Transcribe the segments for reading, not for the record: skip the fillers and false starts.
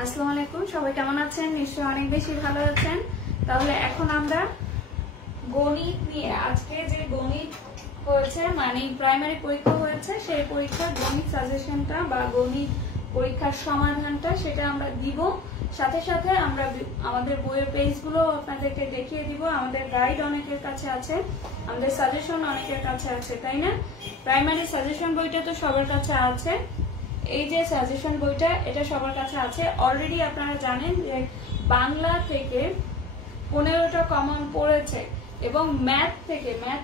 আসসালামু আলাইকুম, সবাই কেমন আছেন? নিশ্চয়ই অনেক বেশি ভালো আছেন। তাহলে এখন আমরা গণিত নিয়ে, আজকে যে গণিত হয়েছে মানে প্রাইমারি পরীক্ষা হয়েছে, সেই পরীক্ষার গণিত সাজেশনটা বা গণিত পরীক্ষার সমাধানটা সেটা আমরা দিব। সাথে সাথে আমরা আমাদের বইয়ের পেজগুলো আপনাদেরকে দেখিয়ে দিব। আমাদের গাইড অনেকের কাছে আছে, আমাদের সাজেশন অনেকের কাছে আছে, তাই না? প্রাইমারি সাজেশন বইটা তো সবার কাছে আছে। এই যে সাজেশন বইটা, এটা সবার কাছে আছে। অলরেডি আপনারা জানেন যে বাংলা থেকে 15টা কমন পড়েছে এবং ম্যাথ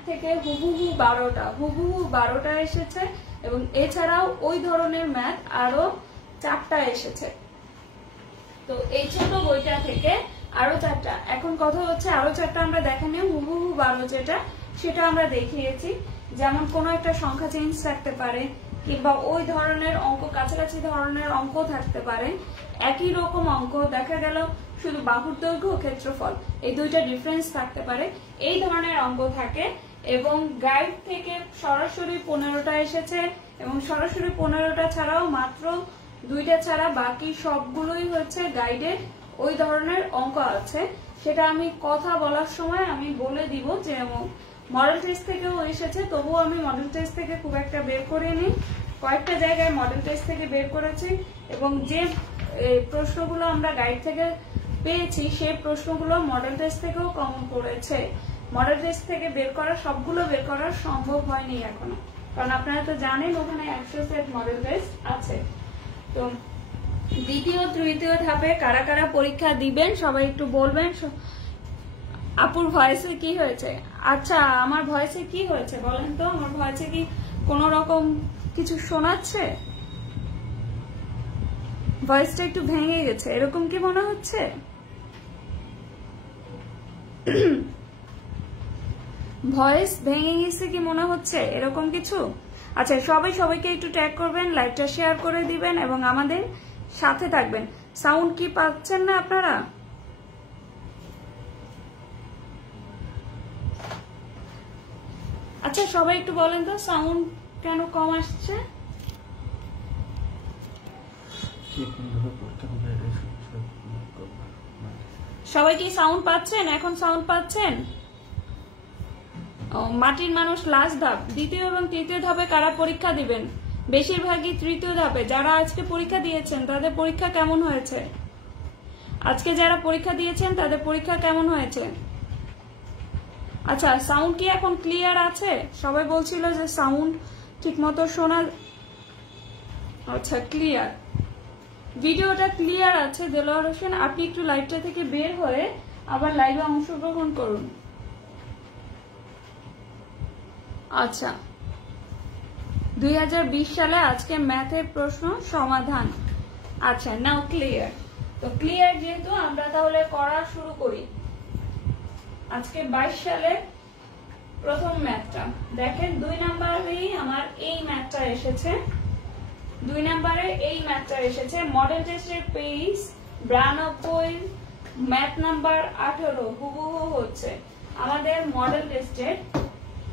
থেকে হুবহু 12টা এসেছে এবং এছাড়াও ওই ধরনের ম্যাথ আরো 4টা এসেছে। তো এই ছোট বইটা থেকে আরো 4টা, এখন কথা হচ্ছে আরো 4টা আমরা দেখানি, হুবহু 12 যেটা সেটা আমরা দেখিয়েছি। যেমন কোনো একটা সংখ্যা চেঞ্জ থাকতে পারে কিংবা ওই ধরনের অঙ্ক, কাছাকাছি ধরনের অঙ্ক থাকতে পারে। একই রকম অঙ্ক দেখা গেল শুধু বাহুর দৈর্ঘ্য ক্ষেত্রফল, এই দুইটা ডিফারেন্স থাকতে পারে, এই ধরনের অঙ্ক থাকে। এবং গাইড থেকে সরাসরি 15টা এসেছে এবং সরাসরি 15টা ছাড়াও মাত্র 2টা ছাড়া বাকি সবগুলোই হচ্ছে গাইডের ওই ধরনের অঙ্ক আছে। সেটা আমি কথা বলার সময় আমি বলে দিব যে মডেল টেস্ট থেকেও এসেছে, তবুও আমি মডেল টেস্ট থেকে খুব একটা বের করিনি, কয়েকটা জায়গায় মডেল টেস্ট থেকে বের করেছি এবং যে প্রশ্নগুলো আমরা গাইড থেকে পেয়েছি সেই প্রশ্নগুলো মডেল টেস্ট থেকেও কমন পড়েছে। মডেল টেস্ট থেকে সবগুলো বের করা সম্ভব হয়নি এখনো, কারণ আপনারা তো জানেন ওখানে 100 সেট মডেল টেস্ট আছে। তো দ্বিতীয় তৃতীয় ধাপে কারা কারা পরীক্ষা দিবেন সবাই একটু বলবেন। আপুর ভয়েসে কি হয়েছে? আচ্ছা, আমার ভয়েসে কি হয়েছে বলেন তো? আমার ভয়েসে কি কোন রকম কিছু শোনাচ্ছে? ভয়েসটা একটু ভেঙে গেছে, এরকম কি মনে হচ্ছে? ভয়েস ভেঙে গেছে কি মনে হচ্ছে, এরকম কিছু? আচ্ছা, সবাইকে একটু ট্যাগ করবেন, লাইভটা শেয়ার করে দিবেন এবং আমাদের সাথে থাকবেন। সাউন্ড কি পাচ্ছেন না আপনারা? আচ্ছা, সবাই একটু বলেন তো সাউন্ড কেন কম আসছে? সবাই কি সাউন্ড পাচ্ছেন? এখন সাউন্ড পাচ্ছেন? মাটির মানুষ লাস্ট ধাপ, দ্বিতীয় এবং তৃতীয় ধাপে কারা পরীক্ষা দিবেন? বেশিরভাগই তৃতীয় ধাপে। যারা আজকে পরীক্ষা দিয়েছেন তাদের পরীক্ষা কেমন হয়েছে? আজকে যারা পরীক্ষা দিয়েছেন তাদের পরীক্ষা কেমন হয়েছে? আচ্ছা, সাউন্ড কি এখন ক্লিয়ার আছে? সবাই বলছিল যে সাউন্ড ঠিক মতো শোনা। আচ্ছা, ক্লিয়ার, ভিডিওটা ক্লিয়ার আছে। দেলোয়ার হোসেন, আপনি একটু লাইভটা থেকে বের হয়ে আবার লাইভে অংশগ্রহণ করুন। আচ্ছা, 2020 সালে আজকে ম্যাথের প্রশ্ন সমাধান। আচ্ছা, নাও ক্লিয়ার। তো ক্লিয়ার যেহেতু, আমরা তাহলে করা শুরু করি। আজকে 22 সালে প্রথম ম্যাথটা দেখেন, 2 নাম্বারেই আমার এই ম্যাথটা এসেছে। 2 নাম্বারে এই ম্যাথটা এসেছে। মডেল টেস্টের পেজ 92, ম্যাথ নাম্বার 18 হুবহু হচ্ছে আমাদের মডেল টেস্টের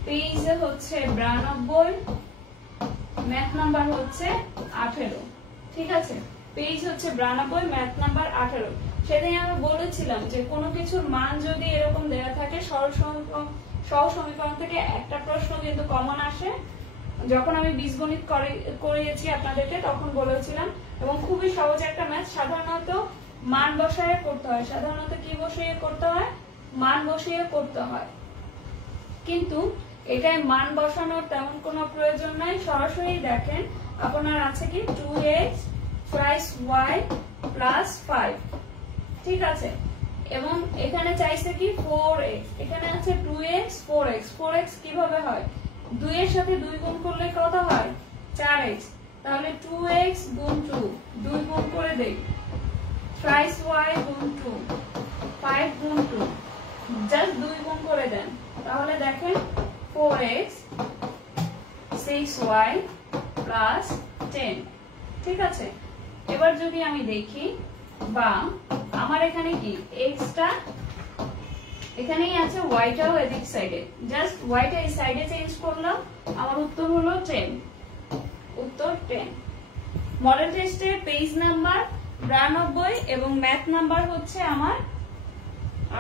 পেজে হচ্ছে 92, ম্যাথ নাম্বার হচ্ছে 18। ঠিক আছে, পেজ হচ্ছে 92, ম্যাথ নাম্বার 18। সেদিন আমি বলেছিলাম যে কোনো কিছুর মান যদি এরকম দেওয়া থাকে, সহজ সমীকরণ থেকে একটা প্রশ্ন কিন্তু কমন আসে। যখন আমি বীজগণিত করিয়েছি আপনাদেরকে তখন বলেছিলাম, এবং খুবই সহজ একটা ম্যাথ। সাধারণত মান বসায় করতে হয়। সাধারণত কি বসিয়ে করতে হয়? মান বসিয়ে করতে হয়, কিন্তু এটাই মান বসানোর তেমন কোনো প্রয়োজন নাই। সরাসরি দেখেন আপনার আছে কি 2x প্লাস y প্লাস 5। ঠিক আছে, এবং এখানে চাইছে কি 4x, এখানে আছে 2x 4x। 4x কিভাবে হয়? 2 এর সাথে 2 গুণ করলে কত হয়? 4x। তাহলে 2x গুণ 2 গুণ করে দেই, প্লাস y গুণ 2, 5 গুণ 2, জাস্ট 2 গুণ করে দেন। তাহলে দেখেন 4x 6y প্লাস 10। ঠিক আছে, এবার যদি আমি দেখি, বা আমার এখানে কি xটা এখানেই আছে, yটাও এদিক সাইডে, জাস্ট yটা এই সাইডে চেঞ্জ করলাম, আমার উত্তর হলো 10। উত্তর 10। মডেল টেস্টে পেজ নাম্বার 92 এবং ম্যাথ নাম্বার হচ্ছে আমার।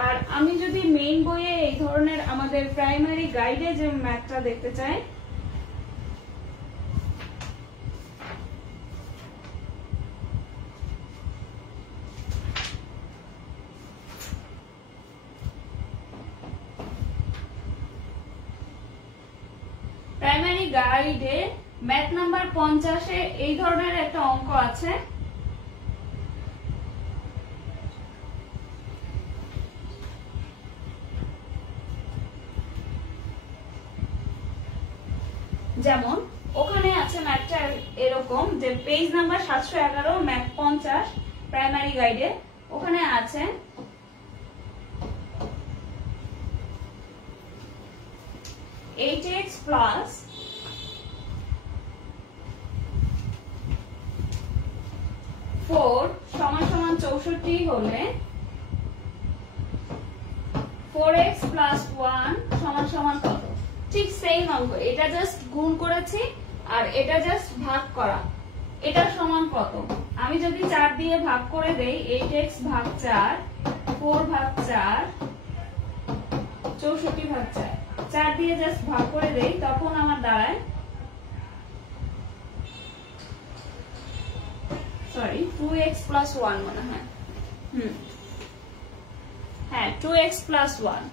আর আমি যদি মেইন বইয়ে এই ধরনের আমাদের প্রাইমারি গাইডে যে ম্যাথটা দেখতে চাই, প্রাইমারি গাইডে ম্যাথ নাম্বার 50-এ এই ধরনের একটা অঙ্ক আছে। যেমন ওখানে আছে ম্যাথটা এরকম যে পেজ নাম্বার 711 ম্যাথ 50 প্রাইমারি গাইডে ওখানে আছে 8x plus 4 সমান সমান 64 হলে 4x plus 1 সমান সমান কত? ঠিক সেম অঙ্ক, এটা জাস্ট গুণ করেছি আর এটা জাস্ট ভাগ করা। এটা সমান কত? আমি যদি 4 দিয়ে ভাগ করে দেই 8x ভাগ 4, 4 ভাগ 4, 64 ভাগ 4, 4 দিয়ে জাস্ট ভাগ করে দেই, তখন আমার দাঁড়ায় সরি 2x plus 1 মনে হয়। হ্যাঁ 2x plus 1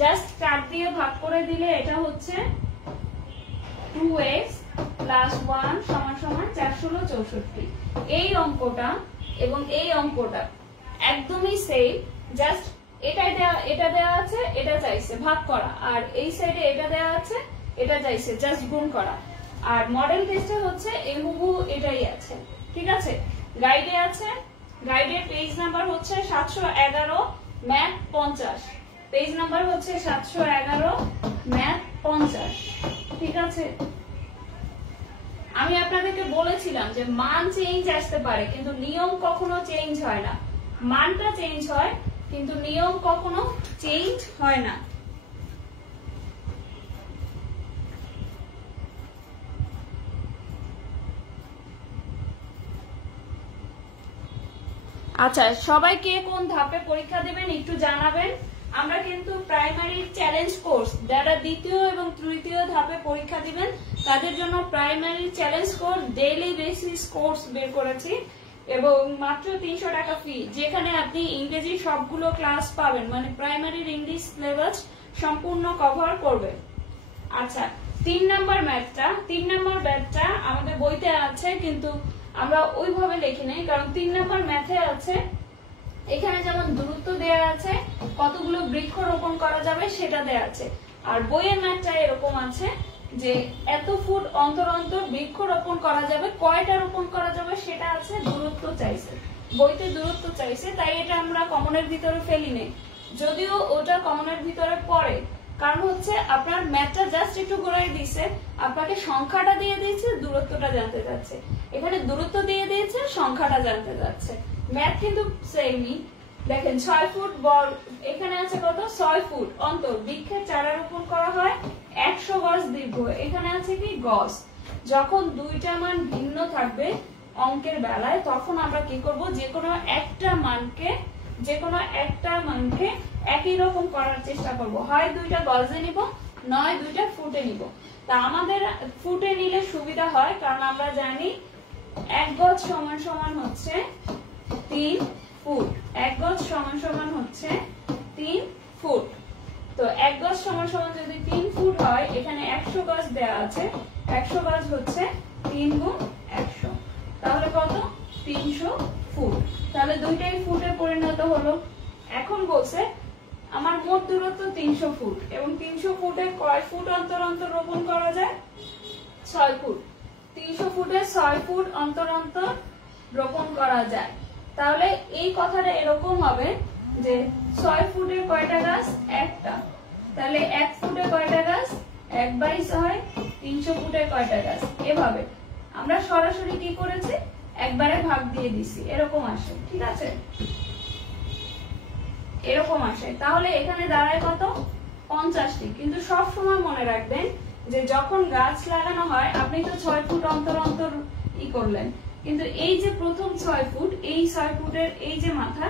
জাস্ট 4 দিয়ে ভাগ করে দিলে এটা হচ্ছে 2x plus 1 সমান সমান 464। এই অঙ্কটা এবং এই অঙ্কটা একদমই সেম, জাস্ট এটা দেওয়া আছে, এটা চাইছে ভাগ করা, আর এই সাইডে এটা দেওয়া আছে, এটা চাইছে জাস্ট গুণ করা। আর মডেল টেস্টে হচ্ছে হুবহু এটাই আছে। ঠিক আছে, গাইডে আছে, গাইডের পেজ নাম্বার হচ্ছে 711 ম্যাথ 50, পেজ নাম্বার হচ্ছে 711 ম্যাথ 50। ঠিক আছে, আমি আপনাদেরকে বলেছিলাম যে মান চেঞ্জ আসতে পারে কিন্তু নিয়ম কখনো চেঞ্জ হয় না। মানটা চেঞ্জ হয় কিন্তু নিয়ম কখনো চেঞ্জ হয় না। আচ্ছা, সবাই কে কোন ধাপে পরীক্ষা দিবেন একটু জানাবেন। আমরা কিন্তু প্রাইমারি চ্যালেঞ্জ কোর্স যারা দ্বিতীয় এবং তৃতীয় ধাপে পরীক্ষা দিবেন তাদের জন্য primary challenge course daily basis course বের করেছি এবং মাত্র 300 টাকা ফি, যেখানে আপনি ইংরেজি সবগুলো ক্লাস পাবেন, মানে প্রাইমারির ইংলিশ সিলেবাস সম্পূর্ণ কভার করবে। আচ্ছা, 3 নাম্বার ম্যাথটা আমাদের বইতে আছে কিন্তু আমরা ওইভাবে লিখি নাই, কারণ 3 নাম্বার ম্যাথে আছে এখানে যেমন দূরত্ব দেয়া আছে, কতগুলো বৃক্ষ রোপণ করা যাবে সেটা দেয়া আছে, আর বইয়ের ম্যাথটা এরকম আছে যে এত ফুট অন্তর অন্তর বৃক্ষ রোপণ করা যাবে, কয়টা রোপণ করা যাবে সেটা আছে, দূরত্ব চাইছে, বইতে দূরত্ব চাইছে, তাই এটা আমরা কমনের ভিতরে ফেলি নেই, যদিও ওটা কমনের ভিতরে পড়ে, কারণ হচ্ছে আপনার ম্যাথটা জাস্ট একটু ঘুরাই দিয়েছে, আপনাকে সংখ্যাটা দিয়ে দিয়েছে, দূরত্বটা জানতে যাচ্ছে, এখানে দূরত্ব দিয়ে দিয়েছে, সংখ্যাটা জানতে যাচ্ছে। ম্যাথ কিন্তু সেমই। দেখেন 6 ফুট এখানে আছে কত? 6 ফুট অন্তর বৃক্ষের চারা রোপণ করা হয়, 100 গজ দীর্ঘ, এখানে আছে কি গজ। যখন দুইটা মান ভিন্ন থাকবে অঙ্কের বেলায় তখন আমরা কি করব, যে কোনো একটা মানকে একই রকম করার চেষ্টা করব, হয় দুইটা গজে নিব নয় দুইটা ফুটে নিব। তা আমাদের ফুটে নিলে সুবিধা হয়, কারণ আমরা জানি 1 গজ সমান সমান হচ্ছে 3 ফুট, 1 গজ সমান সমান হচ্ছে 3 ফুট। তো 1 গজ সমান সমান যদি 3 ফুট হয়, এখানে 100 গজ দেয়া আছে, 100 গজ হচ্ছে 3 গুণ 100, তাহলে কত? 300 ফুট। তাহলে দুইটাই ফুটে পরিণত হলো। এখন বলছে আমার মোট দূরত্ব 300 ফুট এবং 300 ফুটে কয় ফুট অন্তর অন্তর রোপণ করা যায়? 6 ফুট। 300 ফুটে 6 ফুট অন্তর অন্তর রোপণ করা যায়। তাহলে এই কথাটা এরকম হবে যে 6 ফুটে কয়টা গাছ? একটা। তাহলে 1 ফুটে কয়টা গাছ? 1/6। 300 ফুটে কয়টা গাছ? এভাবে আমরা সরাসরি কি করেছি, একবারে ভাগ দিয়ে দিছি, এরকম আসে। ঠিক আছে, এরকম আসে। তাহলে এখানে দাঁড়ায় কত? 50টি। কিন্তু সব সময় মনে রাখবেন যে যখন গাছ লাগানো হয় আপনি তো 6 ফুট অন্তর অন্তর করলেন, কিন্তু এই যে প্রথম 6 ফুট এই 6 ফুটের এই যে মাথা,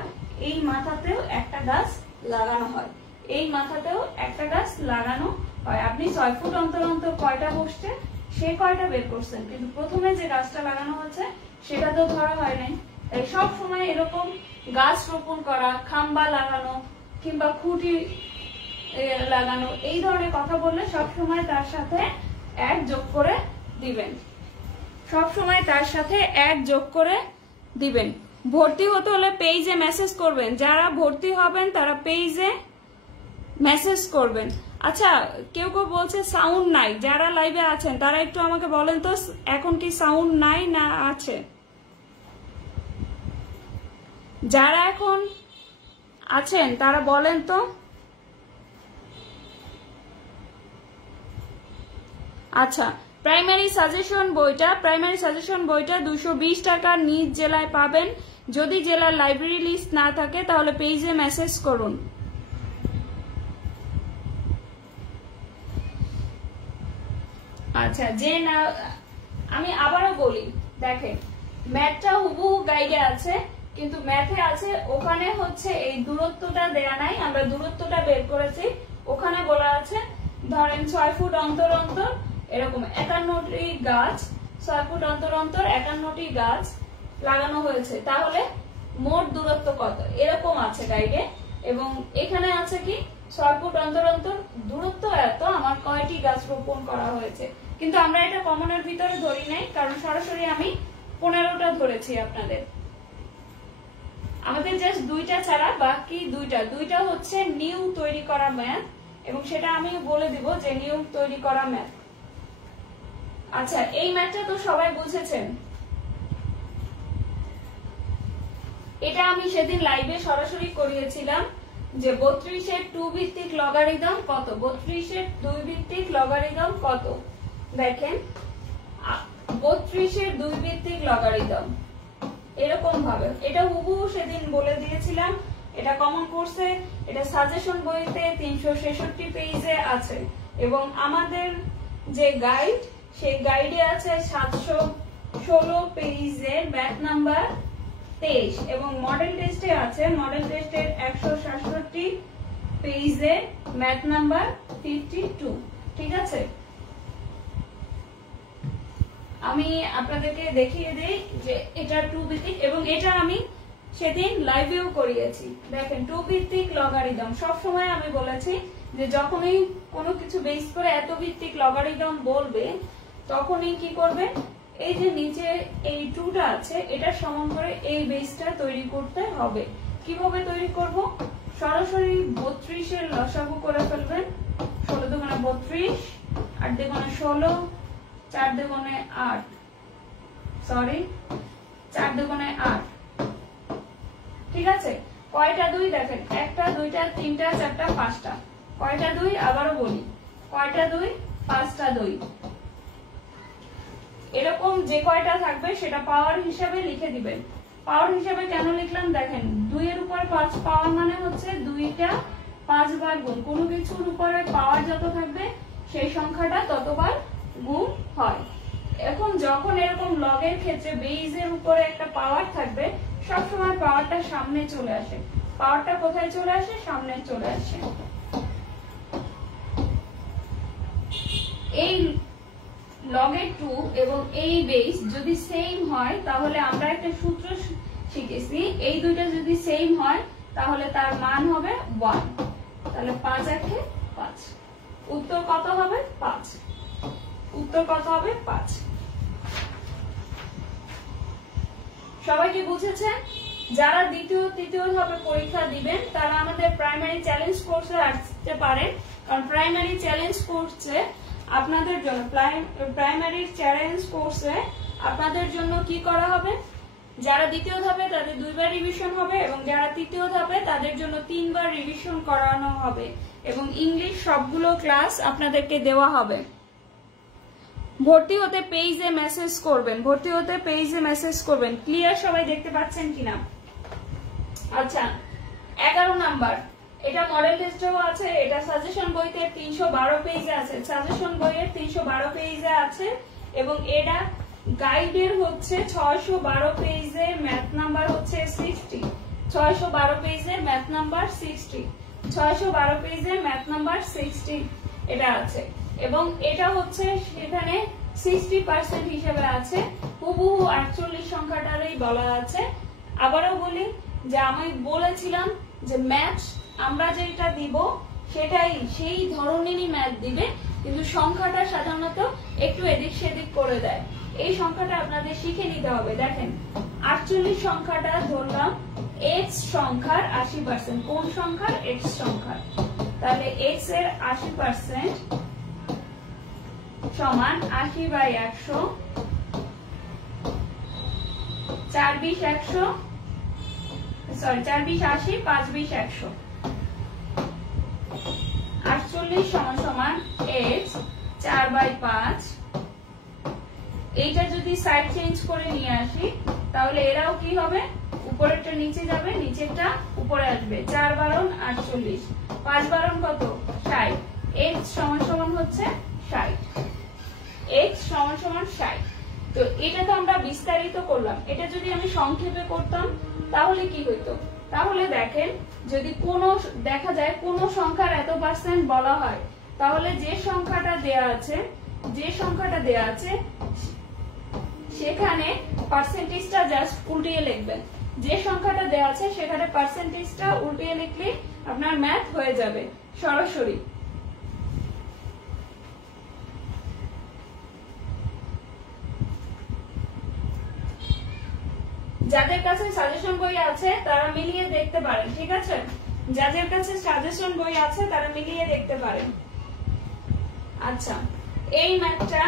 এই মাথাতেও একটা গাছ লাগানো হয়, এই মাথাতেও একটা গাছ লাগানো হয়। আপনি 6 ফুট অন্তর অন্তর কয়টা বসছে সে কয়টা বের করছেন, কিন্তু প্রথমে যে গাছটা লাগানো হচ্ছে সেটা তো ধরা হয় নাই। তাই সব সময় এরকম গাছ রোপণ করা, খাম্বা লাগানো কিংবা খুঁটি লাগানো এই ধরনের কথা বললে সবসময় তার সাথে 1 যোগ করে দিবেন, সবসময় তার সাথে 1 যোগ করে দিবেন। ভর্তি হতে হলে পেজে মেসেজ করবেন, যারা ভর্তি হবেন তারা পেজে মেসেজ করবেন। আচ্ছা, কেউ কেউ বলছে সাউন্ড নাই, যারা লাইভে আছেন তারা একটু আমাকে বলেন তো এখন কি সাউন্ড নাই না আছে? যারা এখন আছেন তারা বলেন তো। আচ্ছা, প্রাইমারি সাজেশন বইটা 220 টাকা নিজ জেলায় পাবেন। যদি জেলার লাইব্রেরি লিস্ট না থাকে তাহলে পেজে মেসেজ করুন। আচ্ছা, যে না আমি আবারও বলি, দেখেন ম্যাথটা হুবহু গাইডে আছে, কিন্তু ম্যাথে আছে ওখানে হচ্ছে এই দূরত্বটা দেয়া নাই, আমরা দূরত্বটা বের করেছি। ওখানে বলা আছে ধরেন 6 ফুট অন্তর অন্তর এরকম 51টি গাছ, 6 ফুট অন্তর অন্তর 51টি গাছ লাগানো হয়েছে, তাহলে মোট দূরত্ব কত এরকম আছে গাইডে। এবং এখানে আছে কি 6 ফুট অন্তর অন্তর দূরত্ব এত, আমার কয়টি গাছ রোপণ করা হয়েছে। কিন্তু আমরা এটা কমনের ভিতরে ধরি নাই, কারণ সরাসরি আমি 15টা ধরেছি আপনাদের। আমাদের জাস্ট 2টা ছাড়া বাকি দুইটা হচ্ছে নিউ তৈরি করা ম্যাথ, এবং সেটা আমি বলে দিব যে নিউ তৈরি করা ম্যাথ। আচ্ছা, এই ম্যাথটা তো সবাই বুঝেছেন। এটা আমি সেদিন লাইভে সরাসরি করিয়েছিলাম যে 32-এর 2 ভিত্তিক লগারিদম কত, 32-এর 2 ভিত্তিক লগারিদম কত। দেখেন 32-এর 2 ভিত্তিক লগারিদম এরকম ভাবে, এটা হুবহু সেদিন বলে দিয়েছিলাম। এটা কমন কোর্সে, এটা সাজেশন বইতে 366 পেজে আছে, এবং আমাদের যে গাইড সেই গাইডে আছে 716 পেজের ম্যাথ নাম্বার 23, এবং মডেল টেস্টে আছে, মডেল টেস্টের 167 পেজে ম্যাথ নাম্বার 52। ঠিক আছে, আমি আপনাদেরকে দেখিয়ে দিই যে এটা 2 ভিত্তিক, এবং এটা আমি সেদিন লাইভেও করিয়েছি। দেখেন 2 ভিত্তিক লগারিদম সবসময় আমি বলেছি যে যখনই কোনো কিছু বেস করে এত ভিত্তিক লগারিদম বলবে তখনই কি করবে, এই যে নিচে এই 2টা আছে এটা সমান করে এই বেসটা তৈরি করতে হবে। কিভাবে তৈরি করব, সরাসরি 32-এর লসাগু করে ফেলবেন। 16 দুগুণে 32, 8 দুগুণে 16, 4 দুগুণে 8, সরি 4 দুগুণে 8। ঠিক আছে, কয়টা 2 দেখেন, 1টা 2টা 3টা 4টা 5টা, কয়টা 2 আবারও বলি, কয়টা 2, 5টা 2। এরকম যে কয়টা থাকবে সেটা পাওয়ার হিসাবে লিখে দিবেন। পাওয়ার হিসাবে কেন লিখলাম, দেখেন 2 এর উপর 5 পাওয়ার মানে হচ্ছে 2টা 5 বার গুণ, কোনো কিছুর উপরে পাওয়ার যত থাকবে সেই সংখ্যাটা ততবার গুণ হয়। এখন যখন এরকম লগের ক্ষেত্রে বেইজের উপরে একটা পাওয়ার থাকবে, সবসময় পাওয়ারটা সামনে চলে আসে। পাওয়ারটা কোথায় চলে আসে, সামনে চলে আসে। এই লগের 2 এবং এই বেস যদি সেম হয় তাহলে আমরা একটা সূত্র শিখেছি, এই দুইটা যদি সেম হয় তাহলে তার মান হবে 1। তাহলে 5 একে 5, উত্তর কত হবে 5, উত্তর কত হবে 5। সবাই কি বুঝেছেন? যারা দ্বিতীয় তৃতীয় ধাপে পরীক্ষা দিবেন তারা আমাদের প্রাইমারি চ্যালেঞ্জ কোর্সে আসতে পারেন, কারণ প্রাইমারি চ্যালেঞ্জ কোর্সে আপনাদের জন্য প্রাইমারি চ্যালেঞ্জ কোর্সে আপনাদের জন্য কি করা হবে, যারা দ্বিতীয় ধাপে তাদের 2 বার রিভিশন হবে, এবং যারা তৃতীয় ধাপে তাদের জন্য 3 বার রিভিশন করানো হবে, এবং ইংলিশ সবগুলো ক্লাস আপনাদেরকে দেওয়া হবে। ভর্তি হতে পেজে মেসেজ করবেন, ভর্তি হতে পেজে মেসেজ করবেন। ক্লিয়ার? সবাই দেখতে পাচ্ছেন কিনা? আচ্ছা, 11 নাম্বার, এটা মডেল টেস্টেও আছে, এটা সাজেশন বইতে 312 পেজে আছে, সাজেশন বইয়ের 312 পেজে আছে, এবং এটা গাইডের হচ্ছে 612 পেজে ম্যাথ নাম্বার হচ্ছে 60, 612 পেজে ম্যাথ নাম্বার 60, 612 পেজে ম্যাথ নাম্বার 60 এটা আছে, এবং এটা হচ্ছে সেখানে 60% হিসেবে আছে, হুবহু 48 সংখ্যাটারই বলা আছে। আবারও বলি যে আমি বলেছিলাম যে ম্যাথ আমরা যেটা দিব সেটাই সেই ধরনেরই ম্যাথ দিবে, কিন্তু সংখ্যাটা সাধারণত একটু এদিক সেদিক করে দেয়। এই সংখ্যাটা আপনাদের শিখে নিতে হবে। দেখেন 48 সংখ্যাটা ধরলাম এক্স সংখ্যার 80%, কোন সংখ্যার? এক্স সংখ্যার। তাহলে এক্স এর 80% সমান 80/100, 4-20 100, সরি 4-20 80, 5-20 100। 48 সমান সমান এক্স 4/5। এইটা যদি সাইড চেঞ্জ করে নিয়ে আসি তাহলে এরাও কি হবে? উপরেরটা নিচে যাবে, নিচেরটা উপরে আসবে। 4 বারণ 48, 5 বারণ কত? 60। এক্স সমান সমান হচ্ছে 60, এক্স সমান সমান 60। তো এটা তো আমরা বিস্তারিত করলাম, এটা যদি আমি সংক্ষেপে করতাম তাহলে কি হইতো? তাহলে দেখেন যদি কোনো দেখা যায় কোন সংখ্যার এত পার্সেন্ট বলা হয়, তাহলে যে সংখ্যাটা দেয়া আছে সেখানে পার্সেন্টেজটা জাস্ট উল্টিয়ে লিখবেন। যে সংখ্যাটা দেয়া আছে সেখানে পার্সেন্টেজটা উল্টিয়ে লিখলে আপনার ম্যাথ হয়ে যাবে সরাসরি। যাদের কাছে সাজেশন বই আছে তারা মিলিয়ে দেখতে পারেন, ঠিক আছে? যাদের কাছে সাজেশন বই আছে তারা মিলিয়ে দেখতে পারেন। আচ্ছা, এই ম্যাথটা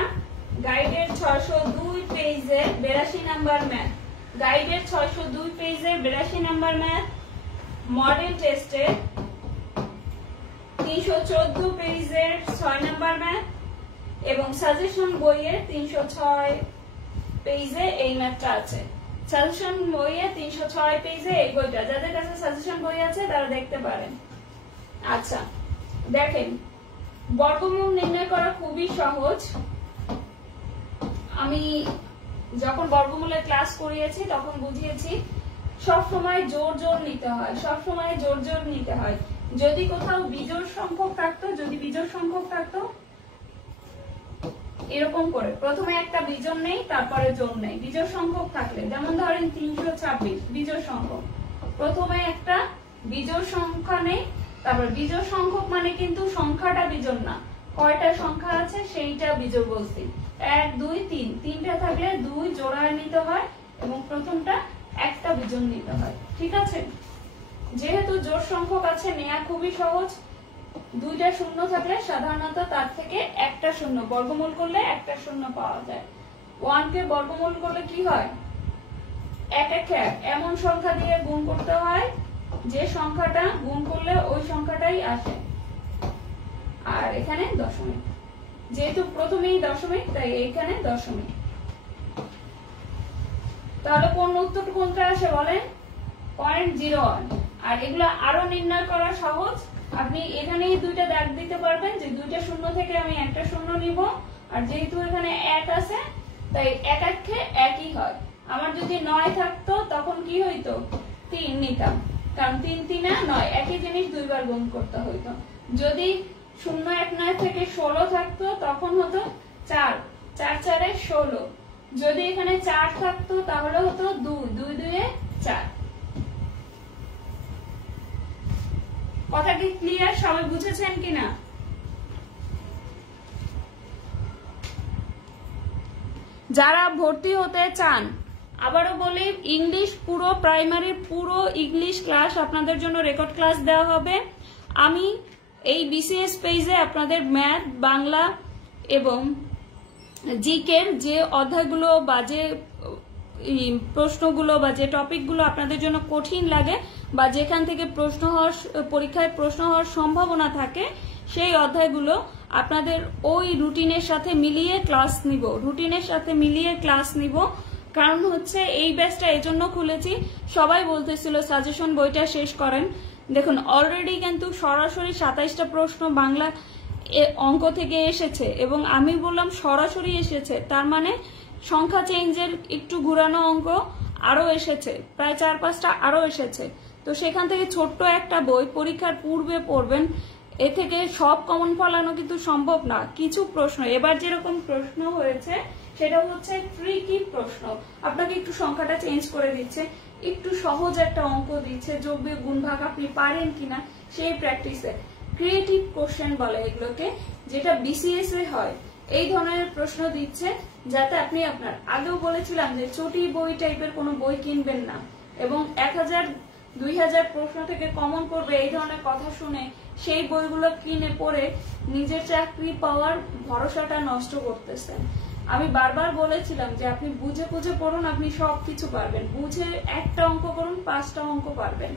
গাইডের 602 পেজে 82 নাম্বার ম্যাথ, গাইডের 602 পেজে 82 নাম্বার ম্যাথ, মডেল টেস্টে 314 পেজের 6 নাম্বার ম্যাথ, এবং সাজেশন বইয়ের 306 পেজে এই ম্যাথটা আছে। সাজেশন বইয়ে 306 পেজে এই বইটা, যাদের কাছে সাজেশন বই আছে তারা দেখতে পারেন। আচ্ছা দেখেন, বর্গমূল নির্ণয় করা খুবই সহজ। আমি যখন বর্গমূলের ক্লাস করিয়েছি তখন বুঝিয়েছি সব সময় জোর জোর নিতে হয়, সব সময় জোর জোর নিতে হয়। যদি কোথাও বিজোড় সংখ্যক থাকতো, যদি বিজোড় সংখ্যক থাকতো এরকম করে প্রথমে একটা বিজোড় নেই তারপরে জোড় নেই। বিজোড় সংখ্যক থাকলে যেমন ধরেন 326 বিজোড় সংখ্যক, প্রথমে একটা বিজোড় সংখ্যা নেই, তারপর বিজোড় সংখ্যক মানে কিন্তু সংখ্যাটা বিজোড় না, কয়টা সংখ্যা আছে সেইটা বিজোড় বলছি। 1 2 3, তিনটা থাকলে 2 জোড়ায় নিতে হয় এবং প্রথমটা একটা বিজোড় নিতে হয়, ঠিক আছে? যেহেতু জোড় সংখ্যক আছে নেয়া খুবই সহজ। 2টা শূন্য থাকলে সাধারণত তার থেকে একটা শূন্য বর্গমূল করলে একটা শূন্য পাওয়া যায়। 1 কে বর্গমূল করলে কি হয়? 1 1 1, এমন সংখ্যা দিয়ে গুণ করতে হয় যে সংখ্যাটা গুণ করলে ওই সংখ্যাটাই আসে। আর এখানে দশমিক, যেহেতু প্রথমেই দশমিক তাই এখানে দশমিক। তাহলে কোন উত্তর কোনটা আসে বলেন? 0.01। আর এগুলো আরো নির্ণয় করা সহজ। আপনি এখানেই 2টা দাগ দিতে পারবেন যে 2টা শূন্য থেকে আমি একটা শূন্য নিব, আর যেহেতু এখানে 1 আছে তাই 1 1 একই হয়। আমার যদি 9 থাকতো তখন কি হইতো? 3 নিতাম, কারণ 3 3 9, একই জিনিস দুইবার গুণ করতে হইতো। যদি 0 1 9 থেকে 16 থাকতো তখন হতো 4 4 4 16। যদি এখানে 4 থাকতো তাহলে হতো 2 2 2 4। কথা কি ক্লিয়ার? সবাই বুঝেছেন কিনা? যারা ভর্তি হতে চান, আবারও বলি ইংলিশ পুরো প্রাইমারির পুরো ইংলিশ ক্লাস আপনাদের জন্য রেকর্ড ক্লাস দেওয়া হবে। আমি এই বিসিএস পেজে আপনাদের ম্যাথ, বাংলা এবং জিকের যে অধ্যায়গুলো বা যে প্রশ্নগুলো বা যে টপিকগুলো আপনাদের জন্য কঠিন লাগে বা যেখান থেকে পরীক্ষায় প্রশ্ন হওয়ার সম্ভাবনা থাকে সেই অধ্যায়গুলো আপনাদের ওই রুটিনের সাথে মিলিয়ে ক্লাস নিব। কারণ হচ্ছে এই ব্যাচটা এজন্য খুলেছি, সবাই বলতেছিল সাজেশন বইটা শেষ করেন। দেখুন অলরেডি কিন্তু সরাসরি 27টা প্রশ্ন বাংলা অঙ্ক থেকে এসেছে, এবং আমি বললাম সরাসরি এসেছে, তার মানে সংখ্যা চেঞ্জের একটু ঘুরানো অঙ্ক আরো এসেছে, প্রায় 4-5টা আরো এসেছে। তো সেখান থেকে ছোট্ট একটা বই পরীক্ষার পূর্বে পড়বেন, এ থেকে সব কমন ফলানো কিন্তু সম্ভব না। কিছু প্রশ্ন এবার যেরকম প্রশ্ন হয়েছে সেটা হচ্ছে ট্রিকি প্রশ্ন, আপনাকে একটু সংখ্যাটা চেঞ্জ করে দিচ্ছে, একটু সহজ একটা অঙ্ক দিচ্ছে, যোগ বিয়োগ গুণ ভাগ আপনি পারেন কিনা সেই প্র্যাকটিসে। ক্রিয়েটিভ কোশ্চেন বলে এগুলোকে, যেটা বিসিএস এ হয়। এই ধরনের প্রশ্ন দিচ্ছে যাতে আপনি আপনার, আগেও বলেছিলাম যে চটি বই টাইপের কোনো বই কিনবেন না, এবং 1000-2000 প্রশ্ন থেকে কমন করবে এই ধরনের কথা শুনে সেই বইগুলো কিনে পড়ে নিজের চাকরি পাওয়ার ভরসাটা নষ্ট করতেছেন। আমি বারবার বলেছিলাম যে আপনি বুঝে বুঝে পড়ুন, আপনি সবকিছু পারবেন। বুঝে একটা অঙ্ক করুন, 5টা অঙ্ক পারবেন।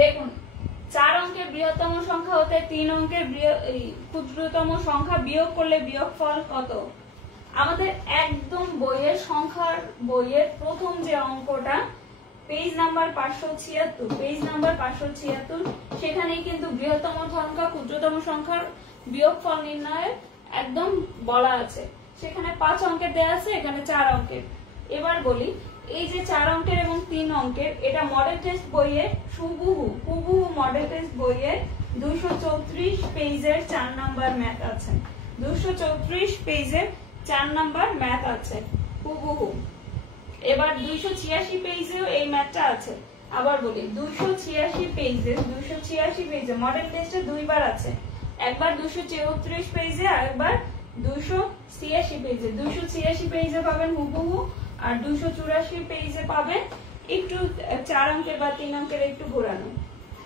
দেখুন, 4 অঙ্কের বৃহত্তম সংখ্যা হতে 3 অঙ্কের ক্ষুদ্রতম সংখ্যা বিয়োগ করলে বিয়োগফল কত? আমাদের একদম বইয়ের প্রথম যে অঙ্কটা, পেজ নাম্বার 576, সেখানেই কিন্তু বৃহত্তম সংখ্যা ক্ষুদ্রতম সংখ্যার বিয়োগফল নির্ণয়ের একদম বলা আছে। সেখানে 5 অঙ্কের দেয়া আছে, এখানে 4 অঙ্কের। এবার বলি, এই যে 4 অঙ্কের এবং 3 অঙ্কের, এটা মডেল টেস্ট বইয়ে হুবহু মডেল টেস্ট বইয়ে 234 পেজের 4 নাম্বার ম্যাথ আছে। 234 পেজের 4 নাম্বার ম্যাথ আছে হুবহু। এবার 286 পেজেও এই ম্যাথটা আছে। আবার বলি, 286 পেজে মডেল টেস্টে 2 বার আছে, একবার 234 পেজে আর একবার 286 পেজে। 286 পেজে পাবেন হুবহু, আর 284 পেজে পাবেন একটু 4 অঙ্কের বা 3 অঙ্কের একটু ঘোরানো,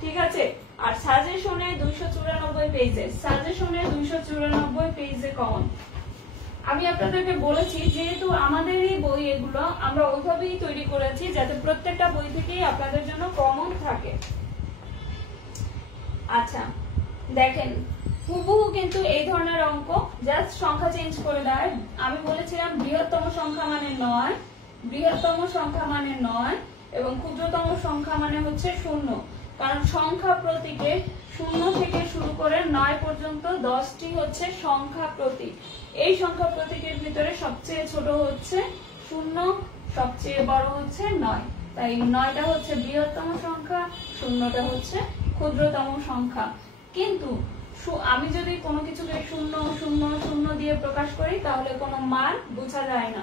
ঠিক আছে? আর সাজেশনে 294 পেজে কমন। আমি আপনাদেরকে বলেছি, যেহেতু আমাদের এই বই এগুলো আমরা ওইভাবেই তৈরি করেছি যাতে প্রত্যেকটা বই থেকেই আপনাদের জন্য কমন থাকে। আচ্ছা দেখেন, হুবহু কিন্তু এই ধরনের অঙ্ক, জাস্ট সংখ্যা চেঞ্জ করে দেয়। আমি বলেছিলাম বৃহত্তম সংখ্যা মানে 9, এবং ক্ষুদ্রতম সংখ্যা মানে হচ্ছে 0, কারণ সংখ্যা প্রতীকে 0 থেকে শুরু করে 9 পর্যন্ত 10টি হচ্ছে সংখ্যা প্রতীক। এই সংখ্যা প্রতীকের ভিতরে সবচেয়ে ছোট হচ্ছে 0, সবচেয়ে বড় হচ্ছে 9, তাই 9টা হচ্ছে বৃহত্তম সংখ্যা, 0টা হচ্ছে ক্ষুদ্রতম সংখ্যা। কিন্তু আমি যদি কোনো কিছুকে 0-0-0 দিয়ে প্রকাশ করি তাহলে কোনো মান বোঝা যায় না।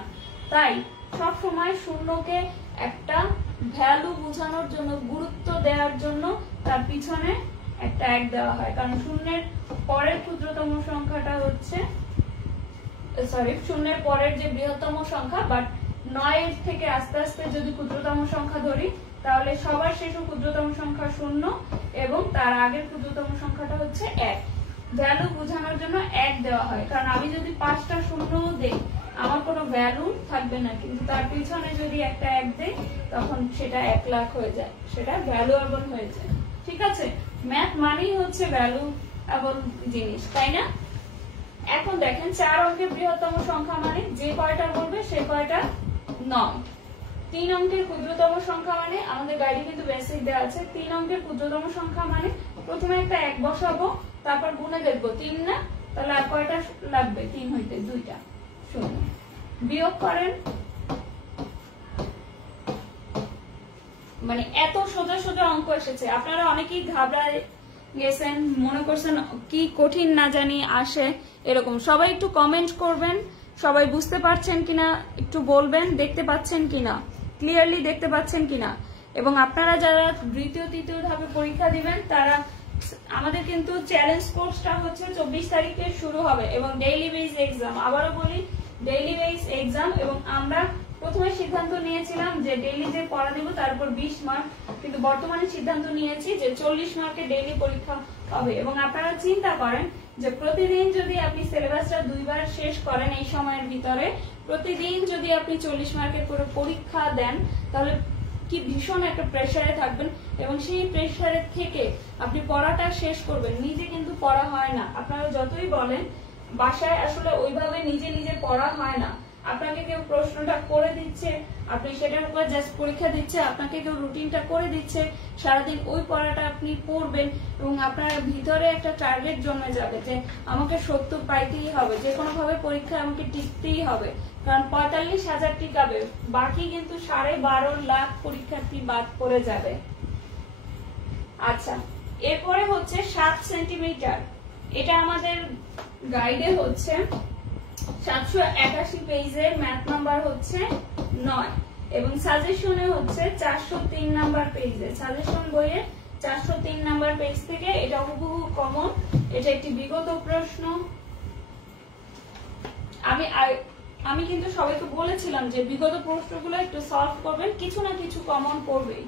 তাই সবসময় 0কে একটা ভ্যালু বোঝানোর জন্য, গুরুত্ব দেওয়ার জন্য তার পিছনে একটা 1 দেওয়া হয়, কারণ 0-এর পরের ক্ষুদ্রতম সংখ্যাটা হচ্ছে, 0-এর পরের যে বৃহত্তম সংখ্যা, বাট 9 থেকে আস্তে আস্তে যদি ক্ষুদ্রতম সংখ্যা ধরি তাহলে সবার শেষ ক্ষুদ্রতম সংখ্যা 0 এবং তার আগের ক্ষুদ্রতম সংখ্যাটা হচ্ছে 1। ভ্যালু বোঝানোর জন্য 1 দেওয়া হয়, কারণ আমি যদি 5টা 0 দেই আমার কোনো ভ্যালু থাকবে না, কিন্তু তার পিছনে যদি একটা 1 দেই তখন সেটা 1 লাখ হয়ে যায়, সেটা ভ্যালুয়েবল হয়ে যায়। ঠিক আছে, ম্যাথ মানেই হচ্ছে ভ্যালুয়েবল জিনিস, তাই না? এখন দেখেন, 4 অঙ্কের বৃহত্তম সংখ্যা মানে যে কয়টা বলবে সে কয়টা 9। 3 অঙ্কের ক্ষুদ্রতম সংখ্যা মানে, আমাদের গাইডে কিন্তু বেসিক দেওয়া আছে, 3 অঙ্কের ক্ষুদ্রতম সংখ্যা মানে প্রথমে একটা 1 বসাবো, তারপর গুণে দেখবো 3 না, তাহলে আর কয়টা লাগবে? 3 হইতে 2টা 0। বিয়োগ করেন, মানে এত সোজা সোজা অঙ্ক এসেছে। আপনারা অনেকেই ঘাবড়ায় গেছেন, মনে করছেন কি কঠিন না জানি আসে এরকম। সবাই একটু কমেন্ট করবেন, সবাই বুঝতে পারছেন কিনা একটু বলবেন, দেখতে পাচ্ছেন কিনা, ক্লিয়ারলি দেখতে পাচ্ছেন কিনা। এবং আপনারা যারা দ্বিতীয় তৃতীয় ধাপে পরীক্ষা দিবেন তারা, আমাদের কিন্তু চ্যালেঞ্জ কোর্সটা হচ্ছে 24 তারিখে শুরু হবে, এবং ডেইলি বেস এক্সাম, আবারও বলি ডেইলি বেস এক্সাম। এবং আমরা প্রথমে সিদ্ধান্ত নিয়েছিলাম যে ডেইলি যে পড়া দেব তার উপর 20 মার্ক, কিন্তু বর্তমানে সিদ্ধান্ত নিয়েছি যে 40 মার্কের ডেইলি পরীক্ষা হবে। এবং আপনারা চিন্তা করেন যে প্রতিদিন যদি আপনি সিলেবাসটা 2 বার শেষ করেন এই সময়ের ভিতরে, প্রতিদিন যদি আপনি 40 মার্কের করে পরীক্ষা দেন তাহলে কি ভীষণ একটা প্রেসারে থাকবেন, এবং সেই প্রেসারের থেকে আপনি পড়াটা শেষ করবেন। নিজে কিন্তু পড়া হয় না, আপনারা যতই বলেন বাসায় আসলে ওইভাবে নিজে নিজে পড়া হয় না। আপনাকে কেউ প্রশ্নটা করে দিচ্ছে, আপনি সেটার উপর জাস্ট পরীক্ষা দিচ্ছে, আপনাকে কেউ রুটিনটা করে দিচ্ছে, সারাদিন ওই পড়াটা আপনি পড়বেন এবং আপনার ভিতরে একটা টার্গেট জমে যাবে যে আমাকে 70 পাইতেই হবে, যে কোনো ভাবে পরীক্ষায় আমাকে টিকতেই হবে, কারণ 45,000 টিকাবে, বাকি কিন্তু 12.5 লাখ পরীক্ষার্থী বাদ পড়ে যাবে। আচ্ছা, এরপরে হচ্ছে 7 সেন্টিমিটার, এটা আমাদের গাইডে হচ্ছে 781 পেজের ম্যাথ নাম্বার হচ্ছে 9 এবং সাজেশনে হচ্ছে 403 নাম্বার পেজে, সাজেশন বইয়ের 403 নাম্বার পেজ থেকে। এটা হুবহু কমন, এটা একটি বিগত প্রশ্ন। আমি কিন্তু সবাইকে বলেছিলাম যে বিগত প্রশ্নগুলো একটু সলভ করবেন, কিছু না কিছু কমন পড়বেই।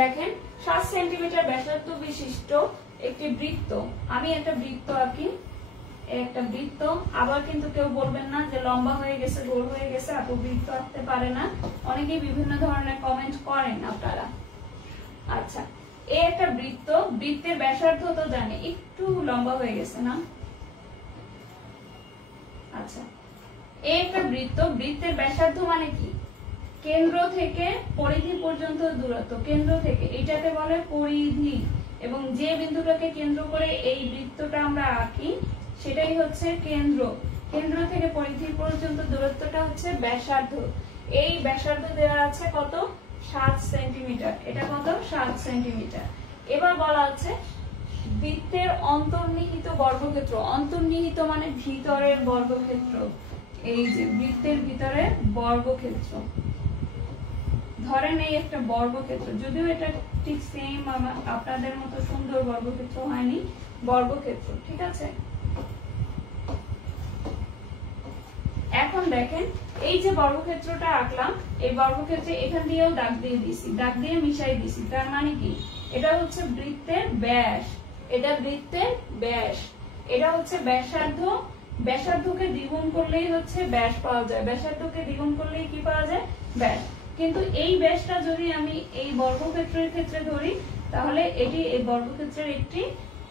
দেখেন 7 সেন্টিমিটার ব্যাসার্ধ বিশিষ্ট একটি বৃত্ত, আমি একটা বৃত্ত আঁকি, একটা বৃত্ত। আবার কিন্তু কেউ বলবেন না যে লম্বা হয়ে গেছে, গোল হয়ে গেছে, আপু বৃত্ত আঁকতে পারে না, অনেকেই বিভিন্ন ধরনের কমেন্ট করেন আপনারা। আচ্ছা, এই একটা বৃত্ত, বৃত্তের ব্যাসার্ধ তো জানি একটু লম্বা হয়ে গেছে না। আচ্ছা, এই একটা বৃত্ত, বৃত্তের ব্যাসার্ধ মানে কি, কেন্দ্র থেকে পরিধি পর্যন্ত দূরত্ব, কেন্দ্র থেকে, এটাকে বলে পরিধি, এবং যে বিন্দুটাকে কেন্দ্র করে এই বৃত্তটা আমরা আঁকি সেটাই হচ্ছে কেন্দ্র। কেন্দ্র থেকে পরিধি পর্যন্ত দূরত্বটা হচ্ছে ব্যাসার্ধ। এই ব্যাসার্ধ দেওয়া আছে কত, 7 সেন্টিমিটার। এটা কত, 7 সেন্টিমিটার। এবার বলা আছে বৃত্তের অন্তর্নিহিত বর্গক্ষেত্র, অন্তর্নিহিত মানে ভিতরের বর্গক্ষেত্র, এই যে বৃত্তের ভিতরে বর্গক্ষেত্র, ধরেন এই একটা বর্গক্ষেত্র, যদিও এটা ঠিক সেম আপনাদের মতো সুন্দর বর্গক্ষেত্র হয়নি, বর্গক্ষেত্র, ঠিক আছে। এখন দেখেন এই যে বর্গক্ষেত্রটা আঁকলাম, এই বর্গক্ষেত্রে এখান দিয়েও দাগ দিয়ে দিছি, দাগ দিয়ে মিশাই দিছি, তার মানে কি, এটা হচ্ছে বৃত্তের ব্যাস, এটা বৃত্তের ব্যাস, এটা হচ্ছে ব্যাসার্ধ। ব্যাসার্ধকে দ্বিগুণ করলেই হচ্ছে ব্যাস পাওয়া যায়, ব্যাসার্ধকে দ্বিগুণ করলেই কি পাওয়া যায়, ব্যাস। কিন্তু এই ব্যাসটা যদি আমি এই বর্গক্ষেত্রের ক্ষেত্রে ধরি, তাহলে এটি এই বর্গক্ষেত্রের একটি